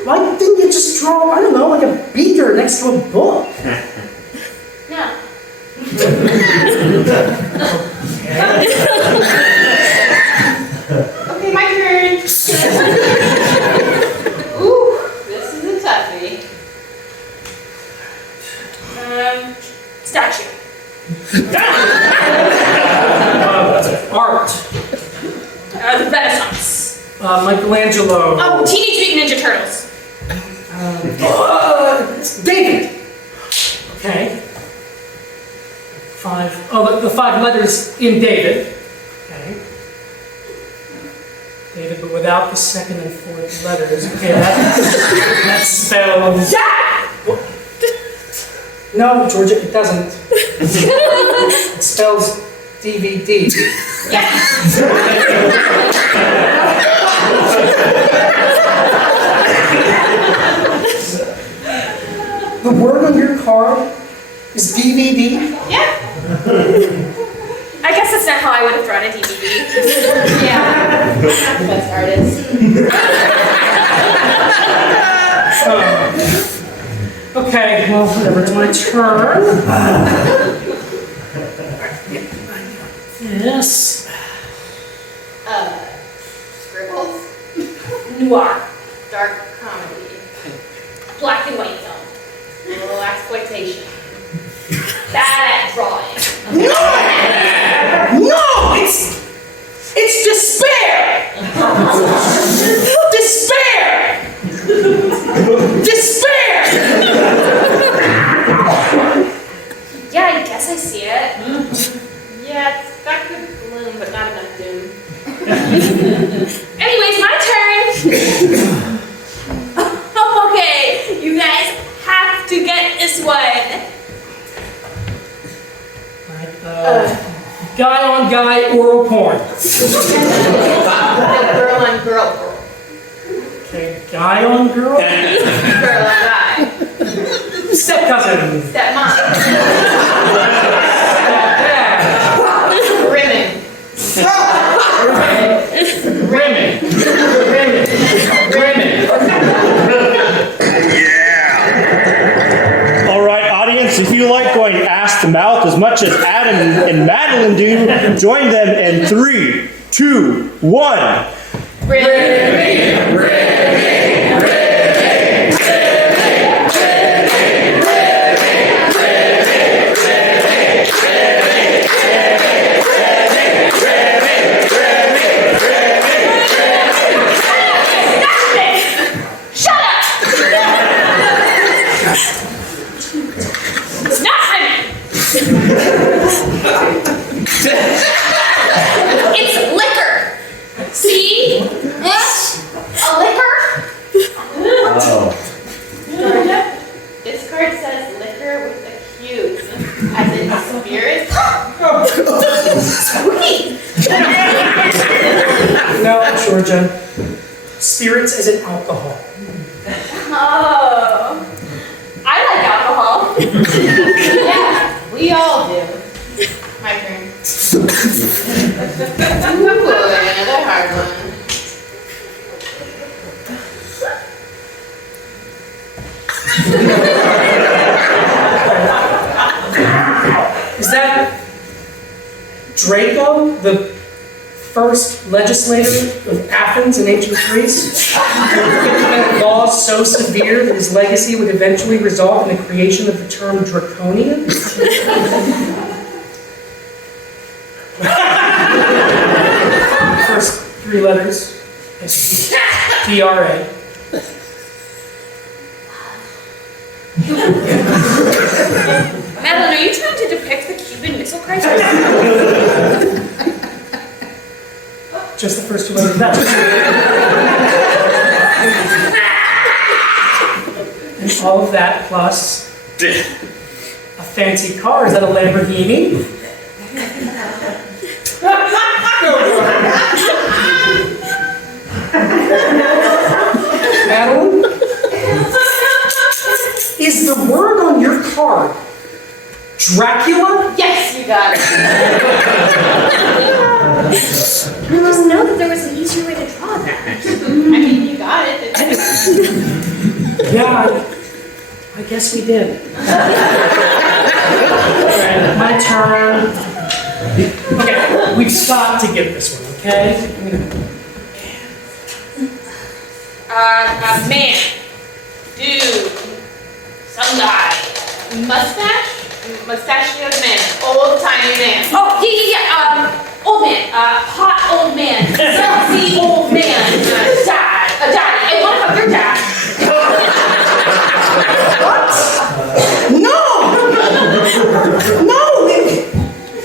Why didn't you just draw, I don't know, like a beaker next to a book? No. Okay, my turn. Ooh, this is a toughie. Statue. Art. The Renaissance. Michelangelo. Oh, Teenage Mutant Ninja Turtles. David. Okay. 5. Oh, the 5 letters in David. Okay. David, but without the second and fourth letters. Okay, that spells. Yeah! No, Georgia, it doesn't. It spells DVD. The word on your card is DVD? Yeah. I guess that's not how I would have drawn a DVD. Yeah. I'm not the best artist. Okay, well, whatever, it's my turn. Yes. Scribbles. Noir. Dark comedy. Black and white film. A little exploitation. Bad at drawing. No! It's despair! Despair! Despair! Yeah, I guess I see it. Yeah, it's got good gloom, but not enough doom. Anyways, my turn. Okay, you guys have to get this one. Guy on guy oral porn. Girl on girl. Okay, guy on girl. Girl on guy. Step cousin. Step mom. Rimming. All right, audience, if you like going ass to mouth as much as Adam and Madeline do, join them in 3, 2, 1. It's liquor. See? A liquor? Oh. This card says liquor with a Q, as in spirits. Sweet. No, Georgia. Spirits as in alcohol. Oh. I like alcohol. Yeah, we all do. My turn. Ooh, another hard one. Is that Draco, the first legislator of Athens in ancient Greece? Who implemented laws so severe that his legacy would eventually result in the creation of the term draconian? 3 letters. S-T-R-A. Madeline, are you trying to depict the Cuban Missile Crisis? Just the first 2 letters. No. And all of that plus a fancy car. Is that a Lamborghini? Madeline? Is the word on your card Dracula? Yes, you got it. We must know that there was an easier way to draw that. I mean, you got it. Yeah, I guess we did. Alright, my turn. Okay, we've stopped to get this one, okay? A man. Dude. Some guy. Mustache? Mustachioed man. Old timey man. Oh, yeah. Old man. Hot old man. Sexy old man. Dad. A daddy. I want to hug your dad. No! No!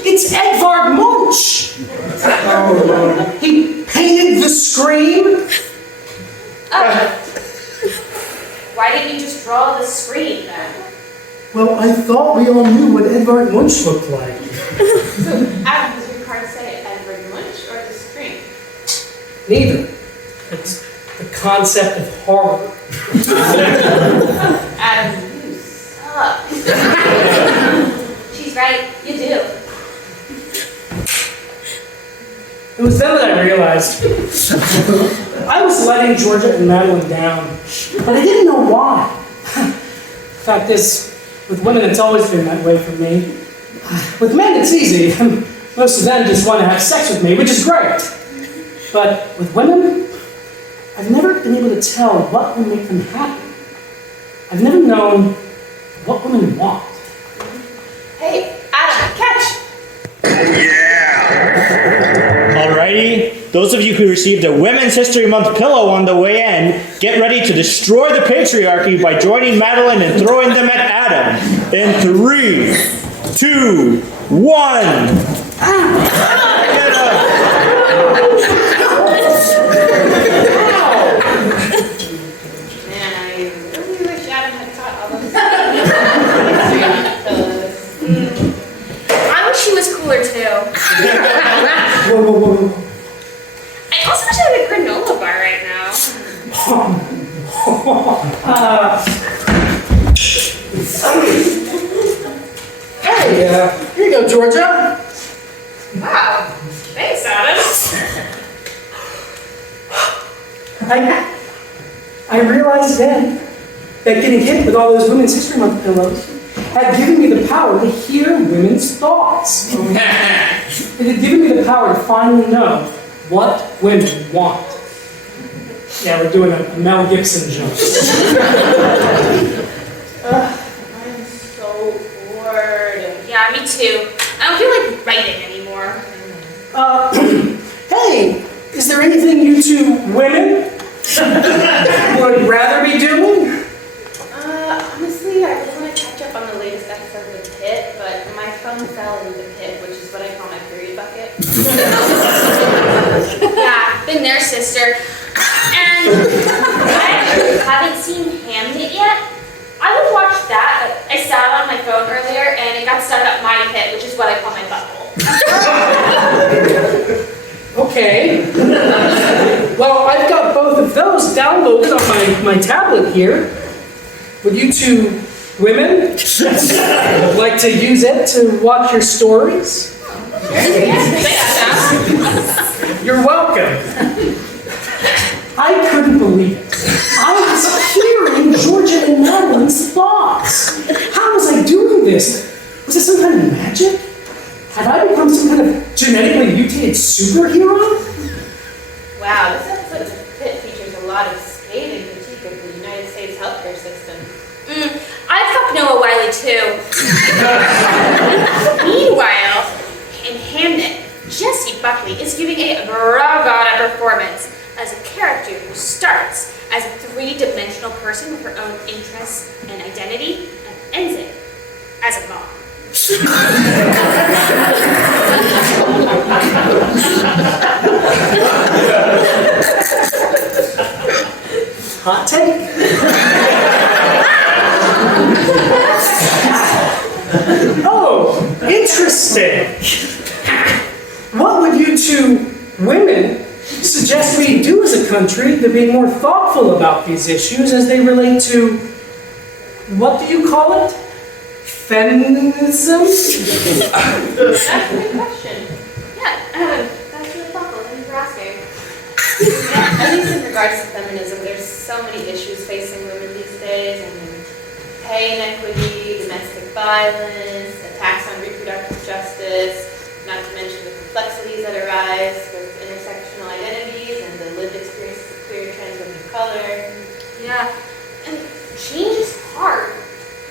It's Edvard Munch! He painted The Scream? Why didn't you just draw the screen then? Well, I thought we all knew what Edvard Munch looked like. So, Adam, does your card say Edvard Munch or the screen? Neither. It's the concept of horror. Adam, you suck. She's right, you do. It was then that I realized I was letting Georgia and Madeline down, but I didn't know why. Fact is, with women it's always been that way for me. With men it's easy. Most of them just want to have sex with me, which is great. But with women, I've never been able to tell what will make them happy. I've never known what women want. Hey, Adam, catch! Alrighty, those of you who received a Women's History Month pillow on the way in, get ready to destroy the patriarchy by joining Madeline and throwing them at Adam. In 3, 2, 1. Get up. Man, I really wish Adam had taught all those I wish he was cooler too. Whoa. I also wish I had a granola bar right now. Hey, here you go, Georgia. Wow. Thanks, Adam. I realized then that getting hit with all those Women's History Month pillows had given me the power to hear women's thoughts. It had given me the power to finally know what women want. Yeah, we're doing a Mel Gibson joke. I'm so bored. Yeah, me too. I don't feel like writing anymore. Hey, is there anything you two women would rather be doing? Honestly, I really want to catch up on the latest episode of The Pit, but my phone fell into the pit, which is what I call my period bucket. Yeah, been there, sister. And I actually haven't seen Hamnet yet. I would watch that, but I sat on my phone earlier and it got stuck up my pit, which is what I call my butthole. Okay. Well, I've got both of those downloaded on my tablet here. Would you two women like to use it to watch your stories? You're welcome. I couldn't believe it. I was hearing Georgia and Madeline's thoughts. How was I doing this? Was it some kind of magic? Had I become some kind of genetically mutated superhero? Wow, this episode of The Pit features a lot of scathing critique of the United States healthcare system. I fucked Noah Wiley too. Meanwhile, in Hamnet, Jessie Buckley is giving a bravada performance as a character who starts as a three-dimensional person with her own interests and identity and ends it as a mom. Hot take? Oh, interesting. What would you two women suggest we do as a country to be more thoughtful about these issues as they relate to, what do you call it? Feminism? That's a good question. Yeah, that's really thoughtful. Thank you for asking. Yeah, at least in regards to feminism, there's so many issues facing women these days. I mean, pay inequity, domestic violence, attacks on reproductive justice, not to mention the complexities that arise with intersectional identities and the lived experiences of queer and trans women of color. Yeah, and change is hard.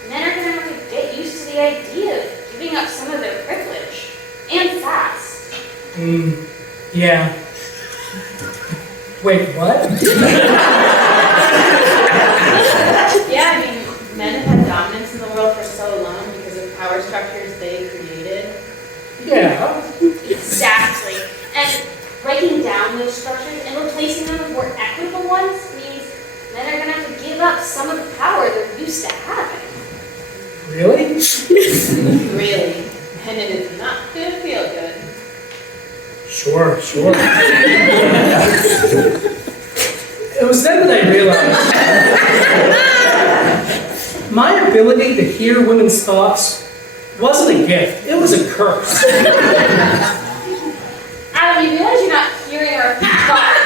Men are going to have to get used to the idea of giving up some of their privilege, and fast. Yeah. Wait, what? Yeah, I mean, men have had dominance in the world for so long because of power structures they created. Yeah. Exactly. And breaking down those structures and replacing them with more equitable ones means men are going to have to give up some of the power they're used to having. Really? Really. And it is not going to feel good. Sure. It was then that I realized my ability to hear women's thoughts wasn't a gift, it was a curse. Adam, you realize you're not hearing our thoughts.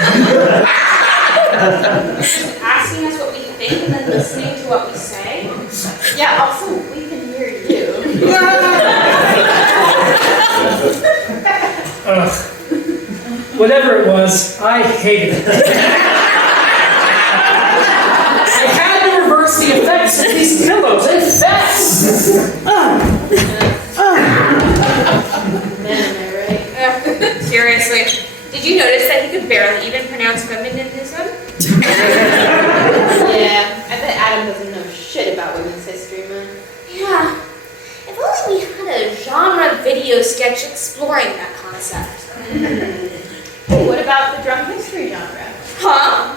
Just asking us what we think and then listening to what we say. Yeah, also, we can hear you. Whatever it was, I hated it. I had to reverse the effects of these pillows. Effects! Man, am I right? Seriously, did you notice that he could barely even pronounce feminism? Yeah, I bet Adam doesn't know shit about Women's History Month. Yeah, if only we had a genre video sketch exploring that concept. Hey, what about the drunk history genre? Huh?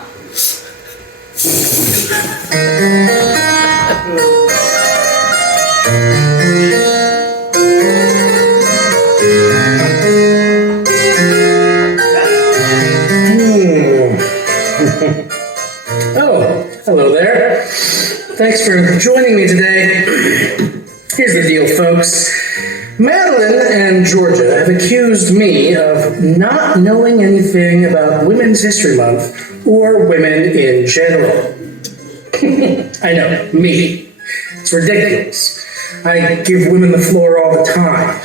Oh, hello there. Thanks for joining me today. Here's the deal, folks. Madeline and Georgia have accused me of not knowing anything about Women's History Month or women in general. I know, me. It's ridiculous. I give women the floor all the time.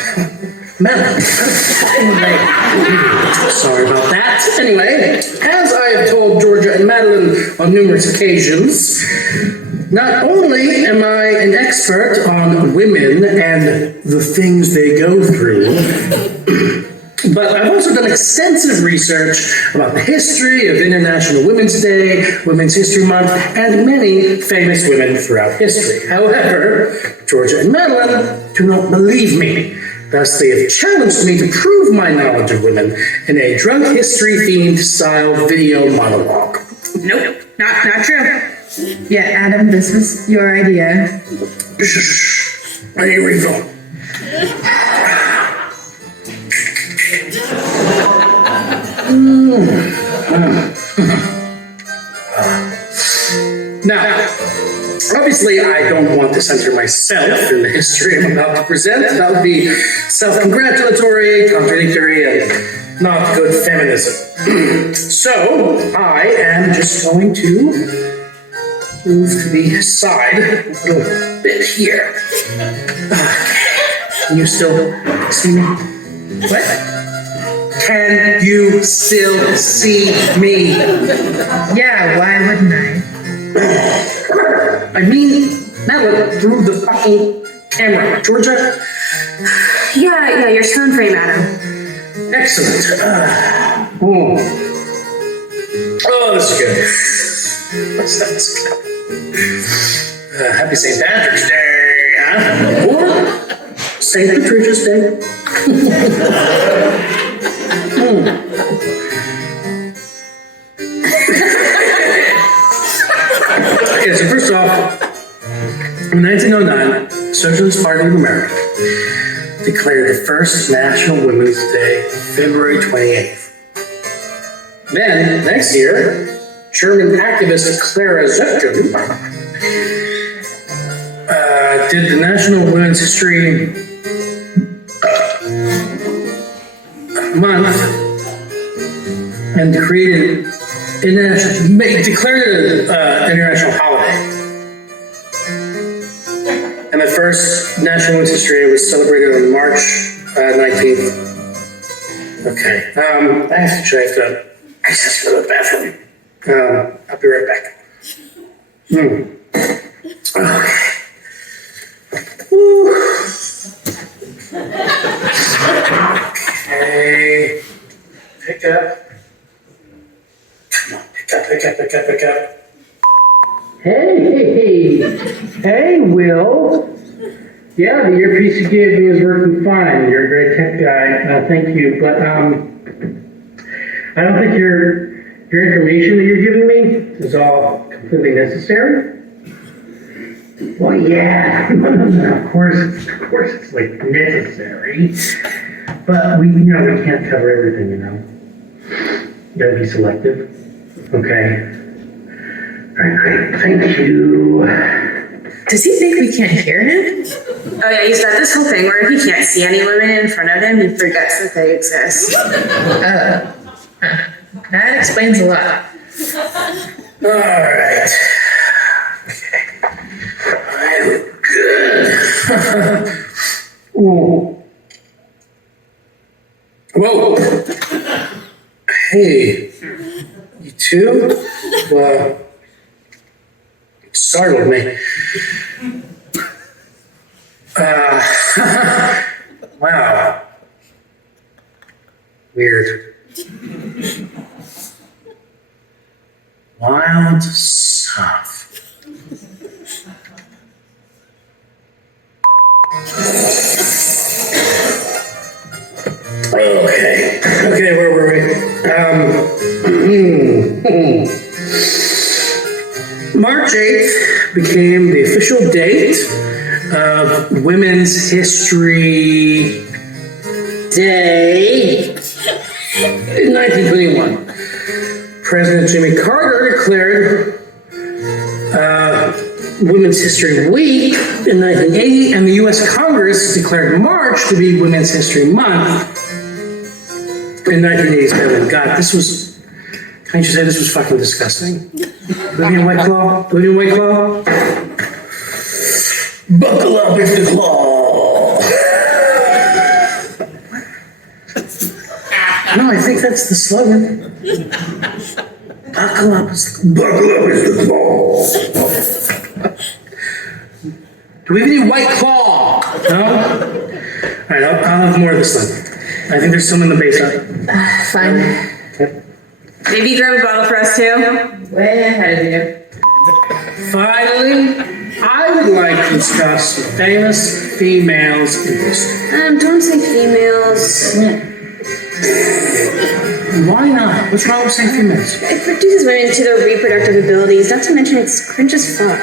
Madeline. Anyway, sorry about that. Anyway, as I have told Georgia and Madeline on numerous occasions, not only am I an expert on women and the things they go through, but I've also done extensive research about the history of International Women's Day, Women's History Month, and many famous women throughout history. However, Georgia and Madeline do not believe me. Thus, they have challenged me to prove my knowledge of women in a drunk history-themed style video monologue. Nope, not true. Yeah, Adam, this was your idea. Shh. Here we go. Now, obviously, I don't want to censor myself in the history I'm about to present. That would be self-congratulatory, contradictory, and not good feminism. So, I am just going to move to the side a little bit here. Can you still see me? What? Can you still see me? Yeah, why wouldn't I? I mean, Madeline, through the fucking camera. Georgia? Yeah, your stone frame, Adam. Excellent. Oh, this is good. What's that? Happy St. Patrick's Day, huh? Or St. Patricia's Day. Okay, so first off, in 1909, the Socialist Party of America declared the first National Women's Day February 28th. Then, next year, German activist Clara Zetkin did the National Women's History Month and created declared it an international holiday. And the first National Women's History Day was celebrated on March 19th. Okay, I have to access for the bathroom. I'll be right back. Okay. Okay. Pick up. Come on, pick up. Hey, Will. Yeah, the earpiece you gave me is working fine. You're a great tech guy. Thank you. But I don't think your information that you're giving me is all completely necessary. Well, yeah. No, of course it's like necessary. But we can't cover everything, You gotta be selective. Okay. All right, great. Thank you. Does he think we can't hear him? Oh yeah, he's got this whole thing where if he can't see any women in front of him, he forgets that they exist. That explains a lot. All right. Okay. I'm good. Ooh. Whoa. Hey. You too? Well, it startled me. Wow. Weird. Wild stuff. Okay, where were we? March 8th became the official date of Women's History Day in 1921. President Jimmy Carter declared Women's History Week in 1980, and the U.S. Congress declared March to be Women's History Month in 1987. God, this was, can't you say this was fucking disgusting? Living in White Claw? Buckle up with the claw. No, I think that's the slogan. Buckle up with the claw. Do we have any White Claw? No? All right, I'll have more of this one. I think there's some in the basement. Fine. Okay. Maybe you grab a bottle for us too? Way ahead of you. Finally, I would like to discuss the famous females in history. Don't say females. Why not? What's wrong with saying females? It reduces women to their reproductive abilities, not to mention it's cringe as fuck.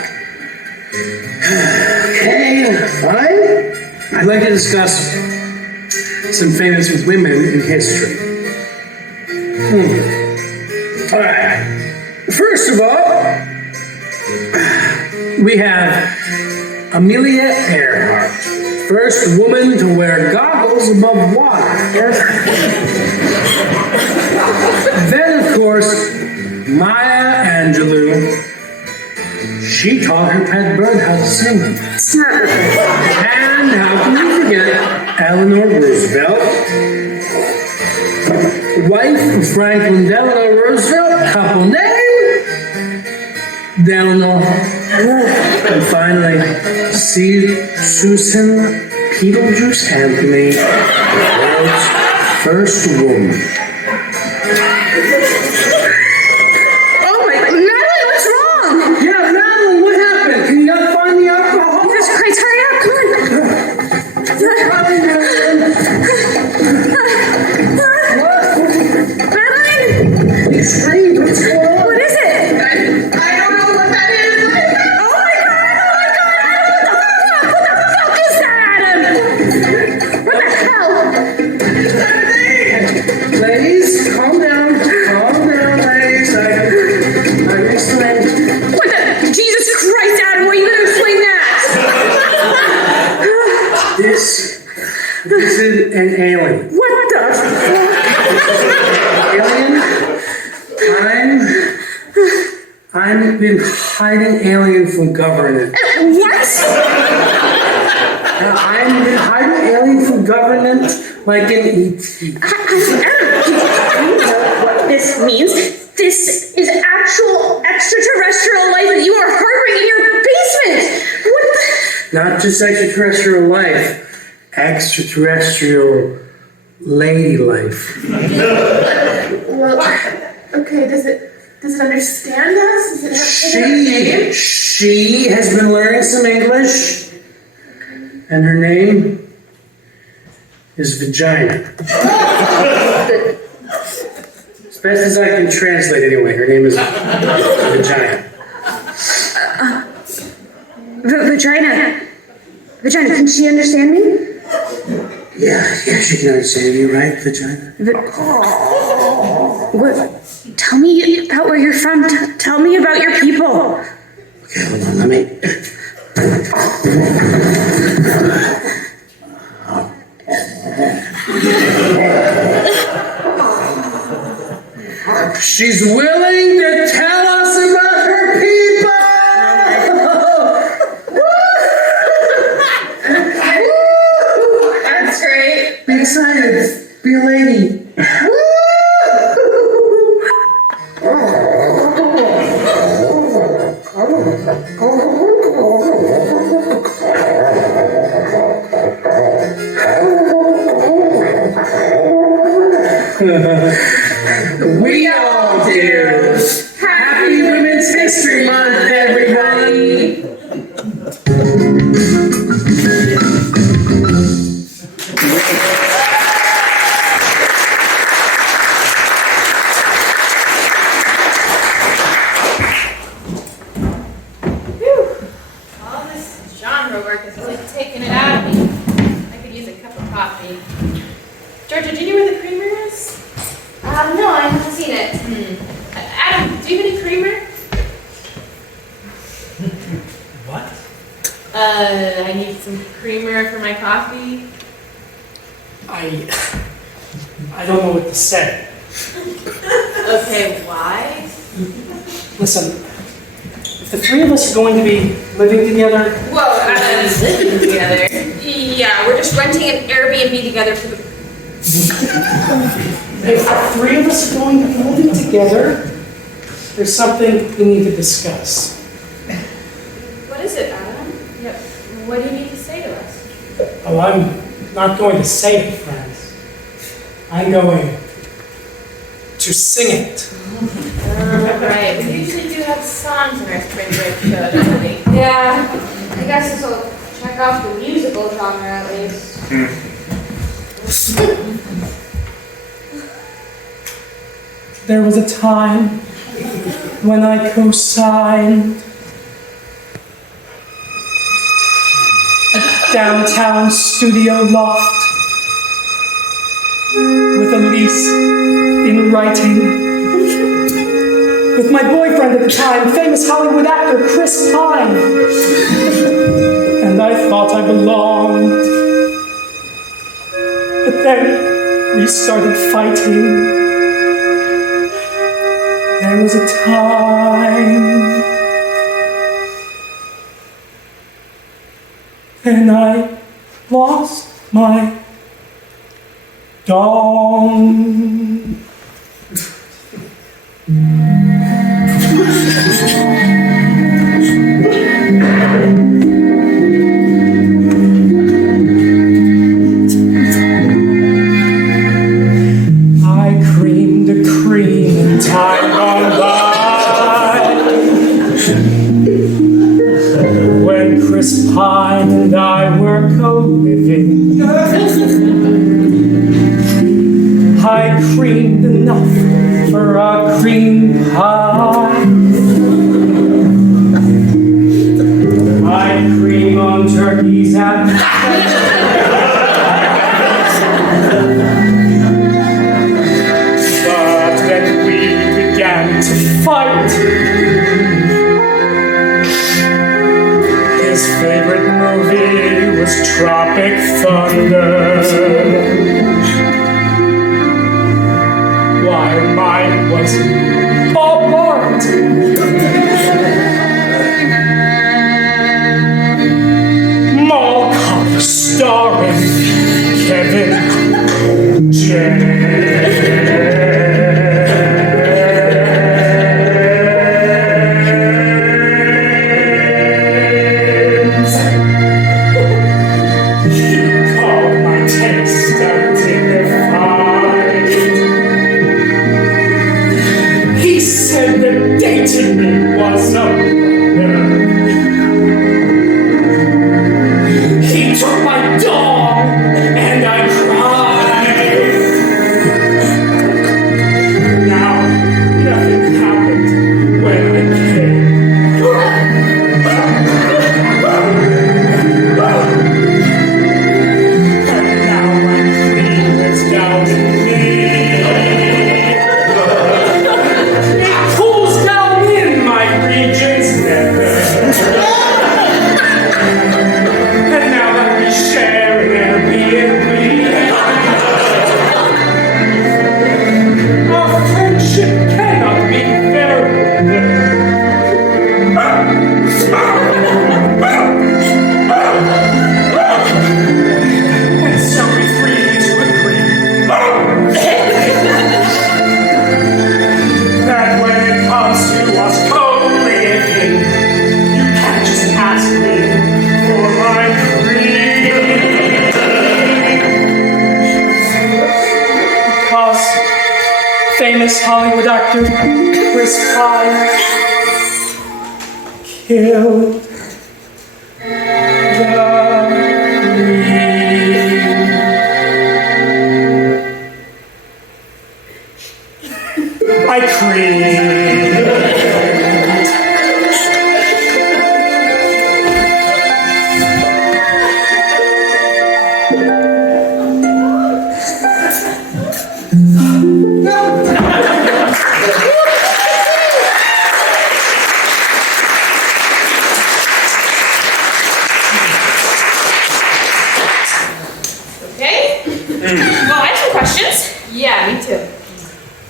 Okay, fine. I'd like to discuss some famous women in history. All right. First of all, we have Amelia Earhart, first woman to wear goggles above water. Then, of course, Maya Angelou. She taught her pet bird how to sing. And how can we forget Eleanor Roosevelt, wife of Franklin Delano Roosevelt, couple name Delano. And finally, Susan Beetlejuice Anthony, world's First woman. Oh my, Madeline, what's wrong? Yeah, Madeline, what happened? Can you not find the alcohol? Jesus Christ, hurry up, come on. Madeline? You screamed, what's going on? What is it? I don't know what that is. Oh my God, what the fuck is that, Adam? What the hell? Ladies, calm down, ladies. I'm explaining. What the, Jesus Christ, Adam, what are you gonna explain that? This is an alien. What the Alien? I've been hiding alien from government. What? I've been hiding alien from government like an ET. Adam, do you know what this means? This is actual extraterrestrial life that you are harboring in your basement. What the? Not just extraterrestrial life, extraterrestrial lady life. Well, okay, does it understand us? Does it have a name? She has been learning some English, and her name is Vagina. As best as I can translate anyway, her name is Vagina. Vagina, can she understand me? Yeah, she can understand you, right, Vagina? What? Tell me about where you're from. Tell me about your people. Okay, hold on, let me... She's willing to tell us about her people! That's great. Be excited. Be a lady. We all do. Happy Women's History Month, everybody. All this genre work has really taken it out of me. I could use a cup of coffee. Georgia, do you know where the creamer is? No, I haven't seen it. Adam, do you have any creamer? What? I need some creamer for my coffee. I don't know what to say. Okay, why? Listen, if the three of us are going to be living together, Whoa, living together. Yeah, we're just renting an Airbnb together for the... if the three of us are going to be living together, there's something we need to discuss. What is it, Adam? Yep. What do you need to say to us? Oh, I'm not going to say it, friends. I'm going to sing it. Right. We usually do have songs in our spring break show, don't we? Yeah, I guess this will check off the musical genre at least. There was a time when I co-signed a downtown studio loft with a lease in writing with my boyfriend at the time, famous Hollywood actor Chris Pine. And I thought I belonged. But then we started fighting. There was a time, and I lost my dong. When Chris Pine and I were co-living, I creamed enough for our cream pie. I cream on turkeys and but then we began to fight. His favorite movie was Tropic Thunder, while mine was Bob Martin. Mall Cop starring Kevin James. Hollywood actor Chris Pine killed the I creamed.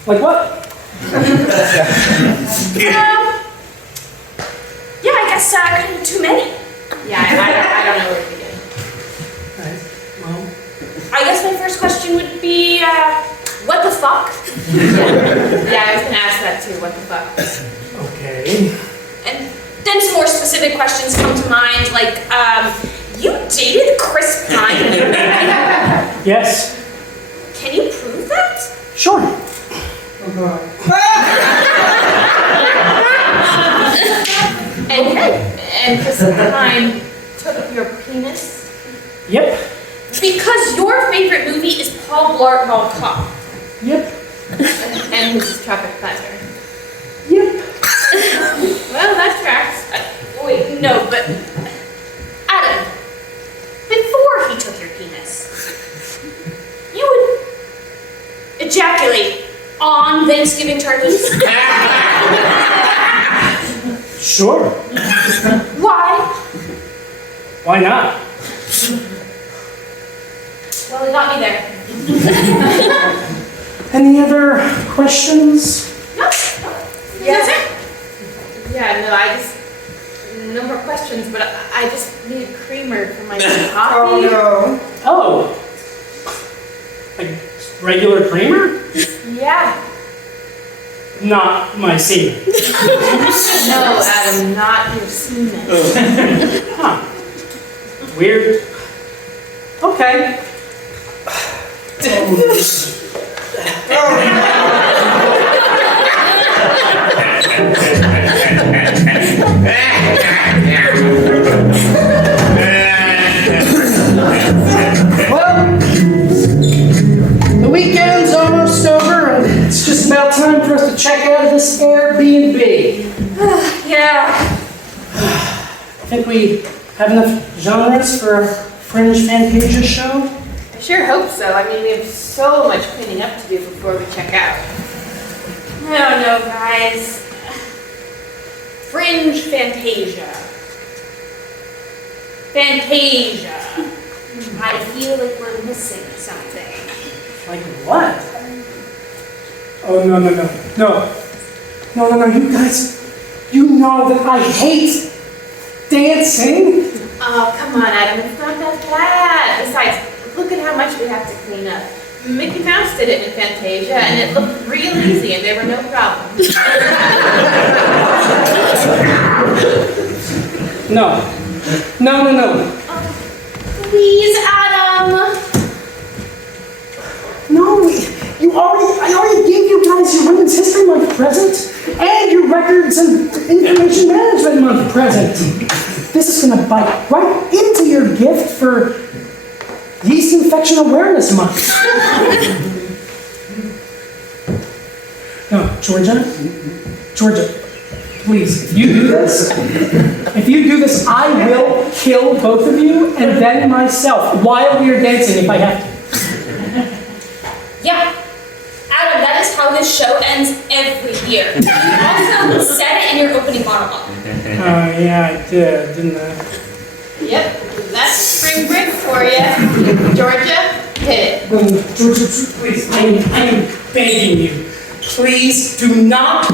Like what? Yeah, I guess kind of too many. Yeah, I don't know where to begin. Right. Well, I guess my first question would be, what the fuck? Yeah, I was gonna ask that too. What the fuck? okay. And then some more specific questions come to mind, like, you dated Chris Pine? Yes. Can you prove that? Sure. And Chris Pine took your penis? Yep. Because your favorite movie is Paul Blart Mall Cop. Yep. And his is Tropic Thunder. Yep. Well, that tracks. Wait, no, but Adam, before he took your penis, you would ejaculate on Thanksgiving turkeys? Sure. Why? Why not? Well, it got me there. Any other questions? No. That's it. Yeah, no, I just, no more questions, but I just need creamer for my coffee. Oh. Like regular creamer? Yeah. Not my semen. No, Adam, not your semen. Huh. Weird. Okay. think we have enough genres for a Fringe Fantasia show? I sure hope so. I mean, we have so much cleaning up to do before we check out. I don't know, guys. Fringe Fantasia. Fantasia. I feel like we're missing something. Like what? Oh, no. No, you guys, you know that I hate dancing. Oh, come on, Adam. It's not that bad. Besides, look at how much we have to clean up. Mickey Mouse did it in Fantasia, and it looked real easy, and there were no problems. No. Please, Adam. No, I already gave you guys your Women's History Month present and your Records and Information Management Month present. This is going to bite right into your gift for Yeast Infection Awareness Month. No, Georgia, please, if you do this, I will kill both of you and then myself while we are dancing if I have to. Yeah. Adam, that is how this show ends every year. You also said it in your opening monologue. Oh, yeah, I did, didn't I? Yep, that's spring break for you. Georgia, hit it. Georgia, please, I am begging you. Please do not.